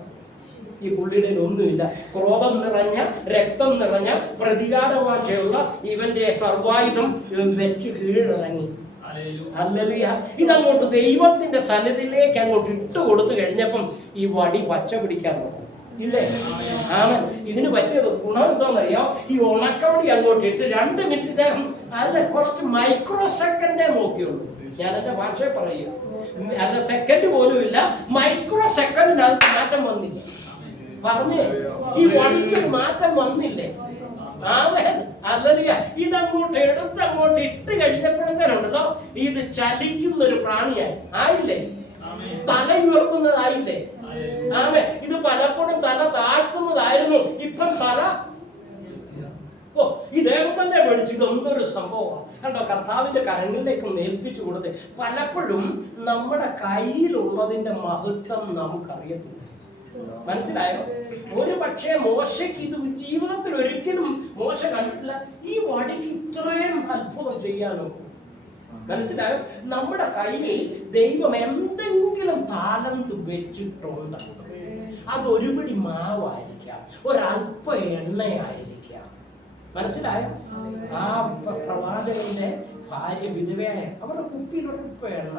ഈ പുള്ളിയുടെ ഒന്നുമില്ല. ക്രോധം നിറഞ്ഞ, രക്തം നിറഞ്ഞ, പ്രതികാരവാഞ്ചയുള്ള ഇവന്റെ സർവായുധം ഇവൻ വെച്ച് കീഴടങ്ങി. ഹല്ലേലൂയ. ഇതങ്ങോട്ട് ദൈവത്തിന്റെ സന്നിധിയിലേക്ക് അങ്ങോട്ട് ഇട്ട് കൊടുത്തു കഴിഞ്ഞപ്പം ഈ വടി പച്ച പിടിക്കാൻ നോക്കും, ഇല്ലേ? ആമൻ. ഇതിന് പറ്റിയത് ഗുണം എന്താണെന്നറിയാം? ഈ ഉണക്കവടി അങ്ങോട്ട് ഇട്ട് 2 മിനിറ്റ് ഇദ്ദേഹം അല്ല കുറച്ച് മൈക്രോ സെക്കൻഡേ നോക്കിയുള്ളൂ. ഞാൻ എന്റെ ഭാഷയെ പറയുക, അല്ല സെക്കൻഡ് പോലും ഇല്ല, മൈക്രോ സെക്കൻഡിനകത്ത് മാറ്റം വന്നില്ല. പറഞ്ഞേ, ഈ വടിക്ക് മാറ്റം വന്നില്ലേ? ആമേൻ. ഹല്ലേലൂയ. ഇതങ്ങോട്ട് എടുത്തങ്ങോട്ട് ഇട്ട് കഴിഞ്ഞപ്പോഴത്തേനുണ്ടല്ലോ ഇത് ചലിക്കുന്ന ഒരു പ്രാണിയായി ആയില്ലേ? തല ഉയർത്തുന്നതായില്ലേ? ആമേൻ. ഇത് പലപ്പോഴും തല താഴ്ത്തുന്നതായിരുന്നു, ഇപ്പം തല ഇദ്ദേഹം തന്നെ പഠിച്ചു. ഇതൊന്നൊരു സംഭവമാണ് കണ്ടോ. കർത്താവിന്റെ കരങ്ങളിലേക്ക് ഏൽപ്പിച്ചു കൊടുത്ത് പലപ്പോഴും നമ്മുടെ കയ്യിലുള്ളതിന്റെ മഹത്വം നമുക്കറിയത്തില്ല. മനസ്സിലായോ? ഒരു പക്ഷേ മോശയ്ക്ക് ഇത് ജീവിതത്തിൽ ഒരിക്കലും മോശ കണ്ടിട്ടില്ല. ഈ വടിക്ക് ഇത്രയും അത്ഭുതം ചെയ്യാനോ? മനസ്സിലായോ? നമ്മുടെ കയ്യിൽ ദൈവം എന്തെങ്കിലും താലന്ത് വെച്ചിട്ടുണ്ട്. അത് ഒരുപിടി മാവായിരിക്കാം, ഒരല്പ എണ്ണയായിരിക്കാം. മനസ്സിലായോ? ആ പ്രവാചകന്റെ ഭാര്യ വിധവയായ അവരുടെ കുപ്പിയിലൊരല്പ എണ്ണ,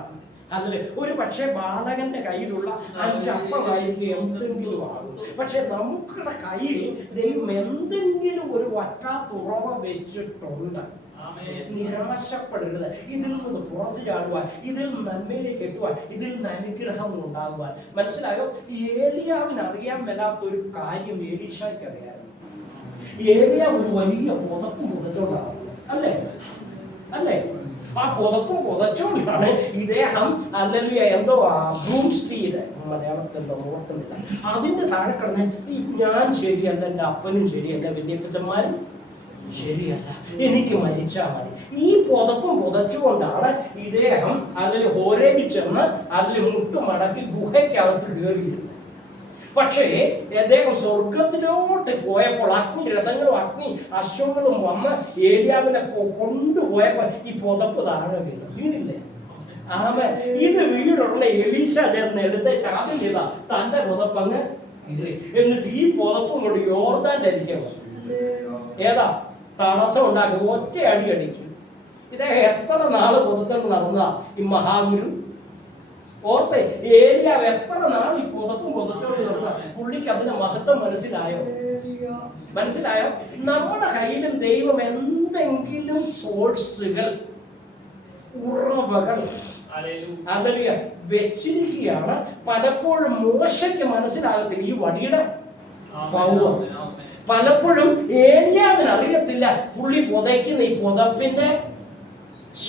അതില് ഒരു പക്ഷേ ബാലകന്റെ കയ്യിലുള്ള 5 അപ്പമായിരിക്കും എന്തെങ്കിലും ആകും. പക്ഷെ നമുക്കുടെ കയ്യിൽ ദൈവം എന്തെങ്കിലും ഒരു വറ്റാത്തുറവ വെച്ചിട്ടുണ്ട്. നിരാശപ്പെടരുത്. ഇതിൽ നിന്ന് പുറത്തു ചാടുവാൻ, ഇതിൽ നിന്ന് നന്മയിലേക്ക് എത്തുവാൻ, ഇതിൽ നിന്ന് അനുഗ്രഹം ഉണ്ടാകുവാൻ. മനസ്സിലായോ? ഏലിയാവിന് അറിയാൻ മേലാത്തൊരു കാര്യം എലീശയ്ക്ക് അറിയാം. ഏലിയ ഒരു വലിയ പുതപ്പ് പുതച്ചോണ്ടാണ്, അല്ലേ? അല്ലേ? ആ പുതപ്പ് പുതച്ചോണ്ടാണ് ഇദ്ദേഹം അല്ലെങ്കിൽ എന്തോ ബ്രൂം സ്റ്റീല്, മലയാളത്തിൽ എന്തോ ഓർക്കുന്നില്ല, അതിന്റെ താഴെ കിടന്ന് ഞാൻ ശരിയല്ല, എൻ്റെ അപ്പനും ശരിയല്ല, വലിയപ്പച്ചന്മാരും ശരിയല്ല, എനിക്ക് മരിച്ചാൽ മതി. ഈ പുതപ്പും പുതച്ചുകൊണ്ടാണ് ഇദ്ദേഹം അല്ലെങ്കിൽ ഹോരേബിൽ ചെന്ന് അതിൽ മുട്ടുമടക്കി ഗുഹയ്ക്കകത്ത് കയറിയിരുന്നത്. പക്ഷേ അദ്ദേഹം സ്വർഗത്തിലോട്ട് പോയപ്പോൾ അഗ്നി രഥങ്ങളും അഗ്നി അശ്വങ്ങളും വന്ന് ഏലിയാവിനെ കൊണ്ടുപോയപ്പോൾ ഈ പുതപ്പ് താഴെ വീണില്ലേ? ആമേൻ. ഇത് വീടുള്ള എലീശ ചെന്ന് എടുത്ത് ശാപം ചെയ്ത തന്റെ പുതപ്പങ്ങ് കീറി. എന്നിട്ട് ഈ പുതപ്പും കൊണ്ട് യോർദാന്റെ അരികെ ഏതാ തടസ്സം ഉണ്ടാക്കി ഒറ്റ അടി അടിച്ചു. ഇദ്ദേഹം എത്ര നാള് പുറത്തോട്ട് നടന്ന ഈ മഹാഗുരു ഓർത്തെ? ഏലിയാവ് എത്ര നാൾ ഈ പുതപ്പും പുതത്തോട് നടന്ന പുള്ളിക്ക് അതിന്റെ മഹത്വം മനസ്സിലായോ? മനസ്സിലായോ? നമ്മുടെ കയ്യിലും ദൈവം എന്തെങ്കിലും സോഴ്സുകൾ, ഉറവകൾ അതിൽ വെച്ചിരിക്കുകയാണ്. പലപ്പോഴും മോശയ്ക്ക് മനസ്സിലാകത്തില്ല ഈ വടിയുടെ പൗവം. പലപ്പോഴും ഏലിയാവിന് അറിയത്തില്ല പുള്ളി പുതയ്ക്കുന്ന ഈ പുതപ്പിന്റെ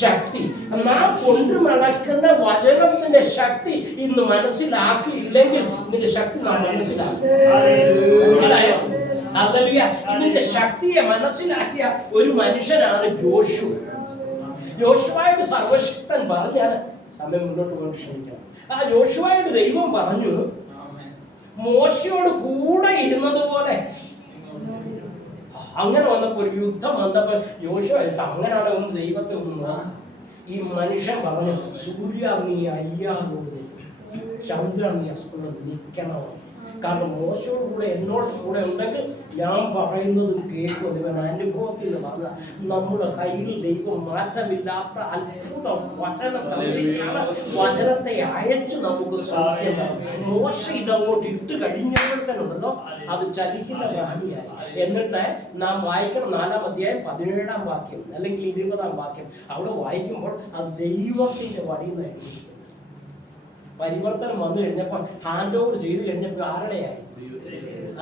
ശക്തി. നാം കൊണ്ടു നടക്കുന്ന വചനത്തിന്റെ ശക്തി ഇന്ന് മനസ്സിലാക്കിയില്ലെങ്കിൽ ഇതിന്റെ ശക്തി നാം മനസ്സിലാക്കും. മനസ്സിലായോ? ഹല്ലേലൂയ. ഇതിന്റെ ശക്തിയെ മനസ്സിലാക്കിയ ഒരു മനുഷ്യനാണ് യോശുവ. യോശുവയോട് സർവശക്തൻ പറഞ്ഞാൽ സമയം മുന്നോട്ട് പോകാൻ ക്ഷമിക്കണം. ആ യോശുവയോട് ദൈവം പറഞ്ഞു, മോശയോട് കൂടെ ഇരുന്നത് പോലെ. അങ്ങനെ വന്നപ്പോൾ ഒരു യുദ്ധം വന്നപ്പോൾ യോശുവ അങ്ങനെയാണ് ഒന്ന് ദൈവത്തെ ഒന്ന് ഈ മനുഷ്യൻ പറഞ്ഞു, സൂര്യ നീ അയ്യാറോട്, ചന്ദ്രൻ നീ അസ്തോട് നിൽക്കണം. കാരണം മോശയോട് കൂടെ എന്നോട് കൂടെ ഉണ്ടെങ്കിൽ ഞാൻ പറയുന്നതും കേൾക്കും. ഇവൻ അനുഭവത്തിൽ നിന്ന് പറഞ്ഞ നമ്മുടെ കയ്യിൽ ദൈവം മാറ്റമില്ലാത്ത അത്ഭുത വചനത്തെ അയച്ചു നമുക്ക് സൗഖ്യം. മോശ ഇതങ്ങോട്ട് ഇട്ട് കഴിഞ്ഞപ്പോഴത്തേനുണ്ടല്ലോ അത് ചലിക്കുന്ന പ്രാണിയായി. എന്നിട്ട് നാം വായിക്കണം 4-ാം അധ്യായം 17-ാം വാക്യം അല്ലെങ്കിൽ 20-ാം വാക്യം. അവിടെ വായിക്കുമ്പോൾ അത് ദൈവത്തിന്റെ വടിയെന്നായിരുന്നു. പരിവർത്തനം വന്നു കഴിഞ്ഞപ്പോൾ ഹാൻഡ് ഓവർ ചെയ്ത് കഴിഞ്ഞപ്പോൾ ആരുടെയായി?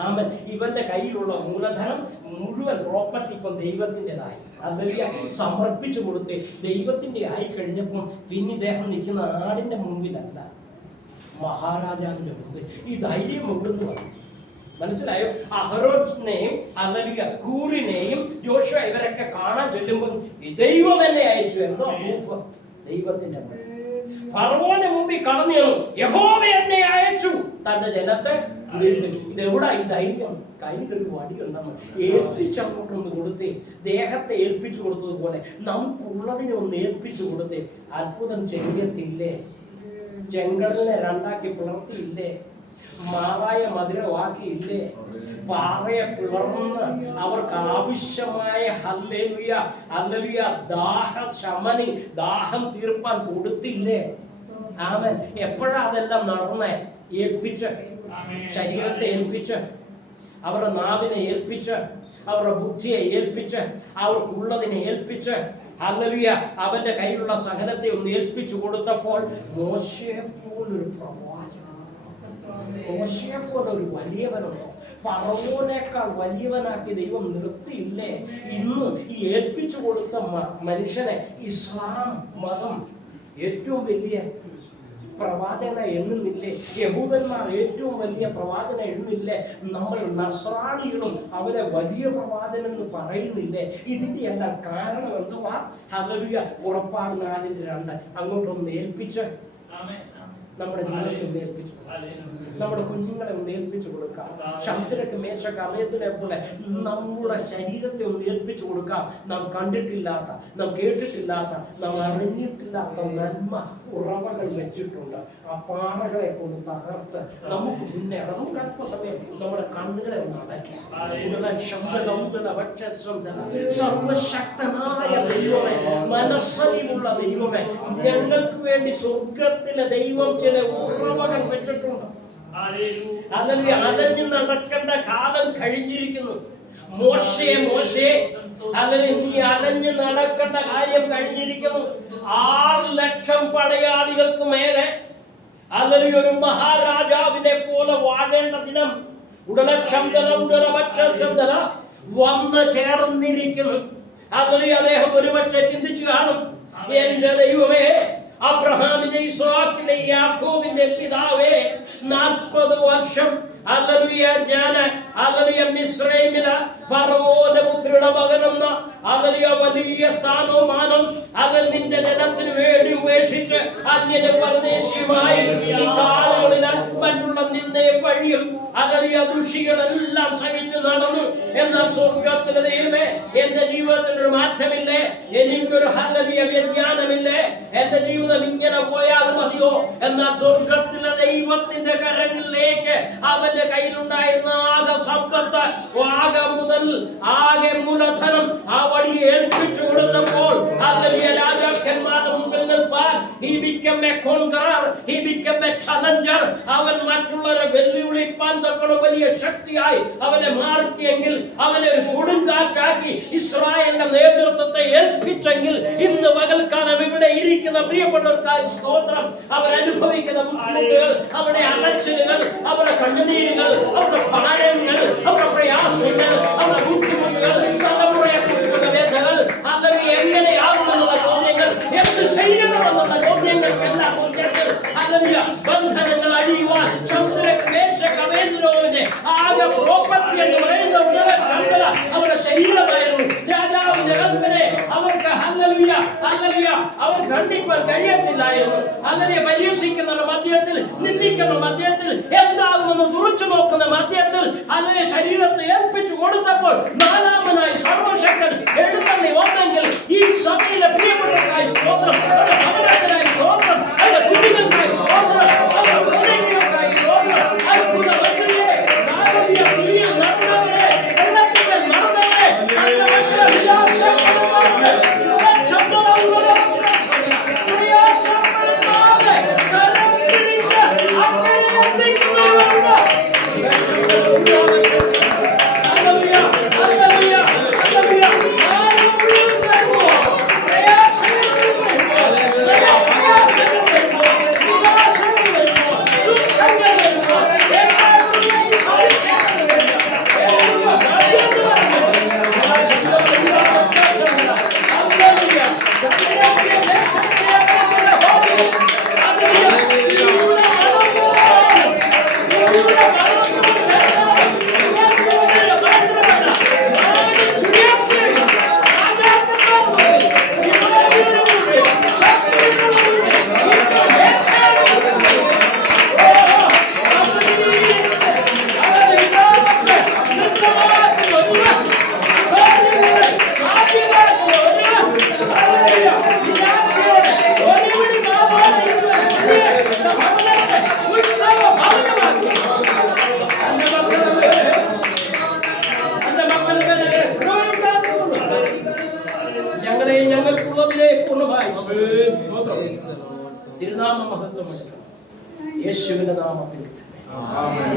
ആമൻ. ഇവന്റെ കയ്യിലുള്ള മൂലധനം മുഴുവൻ പ്രോപ്പർട്ടി ഇപ്പം ദൈവത്തിൻ്റെതായി. അതല്ല സമർപ്പിച്ചു കൊടുത്ത് ദൈവത്തിന്റെ ആയി കഴിഞ്ഞപ്പോൾ പിന്നെ ഇദ്ദേഹം നിൽക്കുന്ന ആടിന്റെ മുമ്പിലല്ല, മഹാരാജാവിന്റെ മുമ്പിൽ. ഈ ധൈര്യം ഉണ്ടെന്ന് പറഞ്ഞു. മനസ്സിലായോ? അഹരോനെയും അല്ലെങ്കിൽ ഹൂറിനെയും യോശുവ ഇവരൊക്കെ കാണാൻ ചെല്ലുമ്പോൾ ദൈവം എന്നെ അയച്ചു. എന്തോ ദൈവത്തിന്റെ ഫറവോന്റെ മുമ്പിൽ കടന്നു ചെന്നു, യഹോവ എന്നെ അയച്ചു തന്റെ ജനത്തെ. ഇതെവിടാ ഈ ധൈര്യം? കയ്യിലൊരു വടിയുണ്ടെന്ന് ഏൽപ്പിച്ചങ്ങോട്ടൊന്ന് കൊടുത്തേ. ദേഹത്തെ ഏൽപ്പിച്ചു കൊടുത്തതുപോലെ നമുക്കുള്ളതിനെ ഒന്ന് ഏൽപ്പിച്ചു കൊടുത്തേ. അത്ഭുതം ചെയ്യത്തില്ലേ? ചെങ്കടലിനെ രണ്ടാക്കി പിളർത്തിയില്ലേ? മാറായ മധുരവാക്കിയില്ലേ? പാറയെ പിളർന്ന് അവർക്ക് ആവശ്യമായ ഹല്ലേലൂയ ഹല്ലേലൂയ ദാഹശമനി ദാഹം തീർപ്പാൻ കൊടുത്തില്ലേ? ആമേൻ. എപ്പോഴാ അതെല്ലാം നടന്നേ? ഏൽപ്പിച്ച്, ശരീരത്തെ ഏൽപ്പിച്ച്, അവരുടെ നാവിനെ ഏൽപ്പിച്ച്, അവരുടെ ബുദ്ധിയെ ഏൽപ്പിച്ച്, അവർക്കുള്ളതിനെ ഏൽപ്പിച്ച്, ഹല്ലേലൂയ അവന്റെ കയ്യിലുള്ള സകലത്തെ ഒന്ന് ഏൽപ്പിച്ചു കൊടുത്തപ്പോൾ മോശയെ പോലൊരു പ്രവാചകൻ, മോശയെ പോലൊരു വലിയവനുണ്ടോ? ഫറവോനേക്കാൾ വലിയവനാക്കി ദൈവം നിർത്തിയില്ലേ? ഇന്ന് ഈ ഏൽപ്പിച്ചു കൊടുത്ത മനുഷ്യനെ ഇസ്ലാം മതം ഏറ്റവും വലിയ പ്രവാചകന എണ്ണുന്നില്ലേ? യഹൂദന്മാർ ഏറ്റവും വലിയ പ്രവാചകന എണ്ണുന്നില്ലേ? നമ്മൾ നസ്രാണികളും അവരെ വലിയ പ്രവാചകൻ എന്ന് പറയുന്നില്ലേ? ഇതിന്റെ എല്ലാം കാരണം എന്തുവാ? ഹല്ലേലൂയ. പുറപ്പാട് 4:2 അങ്ങോട്ടൊന്ന് ഏൽപ്പിച്ച് നമ്മുടെ ജീവിതത്തെ ഒന്ന് ഏൽപ്പിച്ചു, നമ്മുടെ കുഞ്ഞുങ്ങളെ ഒന്ന് ഏൽപ്പിച്ചു കൊടുക്കാം. ശബ്ദരക്ക് മേശക്ക് അമയത്തിനെ പോലെ നമ്മുടെ ശരീരത്തെ ഒന്ന് ഏൽപ്പിച്ചു കൊടുക്കാം. നാം കണ്ടിട്ടില്ലാത്ത, നാം കേട്ടിട്ടില്ലാത്ത, നാം അറിഞ്ഞിട്ടില്ലാത്ത നന്മ ഉറവകൾ വെച്ചിട്ടുണ്ട്. ആ പാറകളെ കൊണ്ട് തകർത്ത് നമുക്ക് മുന്നേറാം. നമുക്ക് അല്പസമയം നമ്മുടെ കണ്ണുകളെ ഒന്ന് അടയ്ക്കാം. സർവശക്തനായ ദൈവമേ, മനസ്സറിവുള്ള ദൈവമേ, ഞങ്ങൾക്ക് വേണ്ടി സ്വർഗത്തിലെ ദൈവം ചില ഉറവകൾ വെച്ചിട്ടുണ്ട്. അല്ലെങ്കിൽ അലഞ്ഞു നടക്കേണ്ട കാലം കഴിഞ്ഞിരിക്കുന്നു. മോശേ മോശേ, അല്ലെങ്കിൽ നീ അലഞ്ഞു നടക്കേണ്ട കാര്യം കഴിഞ്ഞിരിക്കുന്നു. 6 ലക്ഷം പടയാളികൾക്ക് മേലെ അല്ലെങ്കിൽ ഒരു മഹാരാജാവിനെ പോലെ വാഴേണ്ട ദിനം ഉടലക്ഷന്തല വന്ന് ചേർന്നിരിക്കുന്നു. അല്ലെങ്കിൽ അദ്ദേഹം ഒരുപക്ഷെ ചിന്തിച്ചു കാണും, എന്റെ ദൈവമേ, അബ്രഹാമിന്റെ ഇസ്ഹാക്കിന്റെ യാക്കോബിന്റെ പിതാവേ, 40 വർഷം ഹല്ലേലൂയ ഞാൻ ഹല്ലേലൂയ മിസ്രൈമിലെ ഫറവോന്റെ പുത്രിയുടെ മകനെന്ന ഹല്ലേലൂയ വലിയ സ്ഥാനമാനം ഹല്ലേലൂയ നിന്റെ ജനത്തിന് വേണ്ടി ഉപേക്ഷിച്ച് അന്യന് പരദേശിയുമായി ഈ കാലങ്ങളിൽ മറ്റുള്ള നിന്നയെ പഴിയും ഹല്ലേലൂയ ദുഷികളെല്ലാം സഹിച്ചു നടന്നു. എന്നാൽ സ്വർഗത്തിലെ ദൈവമേ, എന്റെ ജീവിതത്തിൽ ഒരു മാറ്റമില്ലേ? എനിക്കൊരു ഹല്ലേലൂയ വ്യതിയാനമില്ലേ? എന്റെ ജീവിതം ഇങ്ങനെ പോയാൽ മതിയോ? എന്നാൽ സ്വർഗത്തിലെ ദൈവത്തിന്റെ കരങ്ങളിലേക്ക് അവന്റെ കയ്യിലുണ്ടായിരുന്ന ആകെ സമ്പത്ത്, ആകെ മുതൽ, ആകെ മൂലധനം ആ വടി ഏൽപ്പിച്ചു കൊടുത്തപ്പോൾ ഹല്ലേലൂയ രാജാക്കന്മാരുടെ മുമ്പിൽ നിൽപ്പാൻ he became a conqueror, he became a challenger. അവൻ മറ്റുള്ളവരെ വെല്ലുവിളിപ്പാൻ തക്കോളം വലിയ ശക്തിയായി അവനെ മാറ്റിയെങ്കിൽ, അവനെ ഒരു കൊടുങ്കാറ്റാക്കി ഇസ്രായേലിന്റെ നേതൃത്വത്തെ ഏൽപ്പിച്ചെങ്കിൽ, ഇന്ന് പകൽക്കാലം ഇവിടെ ഇരിക്കുന്ന പ്രിയപ്പെട്ടവർക്കായി സ്തോത്രം. അവരനുഭവിക്കുന്ന ബുദ്ധിമുട്ടുകൾ, അവരുടെ അലച്ചിലുകൾ, അവരുടെ കണ്ണുനീരുകൾ, അവരുടെ ഭാരങ്ങൾ, അവരുടെ പ്രയാസങ്ങൾ, അവരുടെ ബുദ്ധിമുട്ടുകൾ, തലമുറയെ കുറിച്ചുള്ള വേദനകൾ, അവർ എങ്ങനെയാകുമെന്നുള്ള ചോദ്യങ്ങൾ, എന്ത് ചെയ്യണമെന്നുള്ള ചോദ്യങ്ങൾക്കെല്ലാം ബന്ധനങ്ങൾ അഴിയുവാൻ ചന്ദ്രകവേന്ദ്രന്റെ ആകെ പ്രോപ്പർട്ടി എന്ന് പറയുന്ന ചന്ദ്ര അവരുടെ ശരീരമായിരുന്നു. രാജാവിന്റെ കൽപ്പനെ അവർക്ക് ഹല്ലേലൂയ ഹല്ലേലൂയ അവർ ഖണ്ഡിപ്പാൻ കഴിയത്തില്ലായിരുന്നു. ഹല്ലേലൂയ പരിഹസിക്കുന്ന മധ്യത്തിൽ, നിന്ദിക്കുന്ന മധ്യത്തിൽ, എന്താകുമെന്ന് തുറച്ചു നോക്കുന്ന മധ്യത്തിൽ ഹല്ലേലൂയ ശരീരത്തെ ഏൽപ്പിച്ചു കൊടുത്തപ്പോൾ 4-മനായി സർവശക്തൻ എഴുന്നള്ളി വന്നെങ്കിൽ ഈ സഭയിലെ പ്രിയപ്പെട്ടവർക്കായി സ്തോത്രം, അവരായി സ്തോത്രം, കുഞ്ഞുങ്ങൾക്കായി സ്തോത്രം, സ്തോത്രം. അത്ഭുത ഞങ്ങളെയും ഞങ്ങൾക്കുള്ളതിനെ പൂർണ്ണമായി ആമേൻ. സ്തോത്രം. തിരുനാമ മഹത്വം എടുക്കണം യേശുവിന്റെ നാമത്തിൽ. ആമേൻ.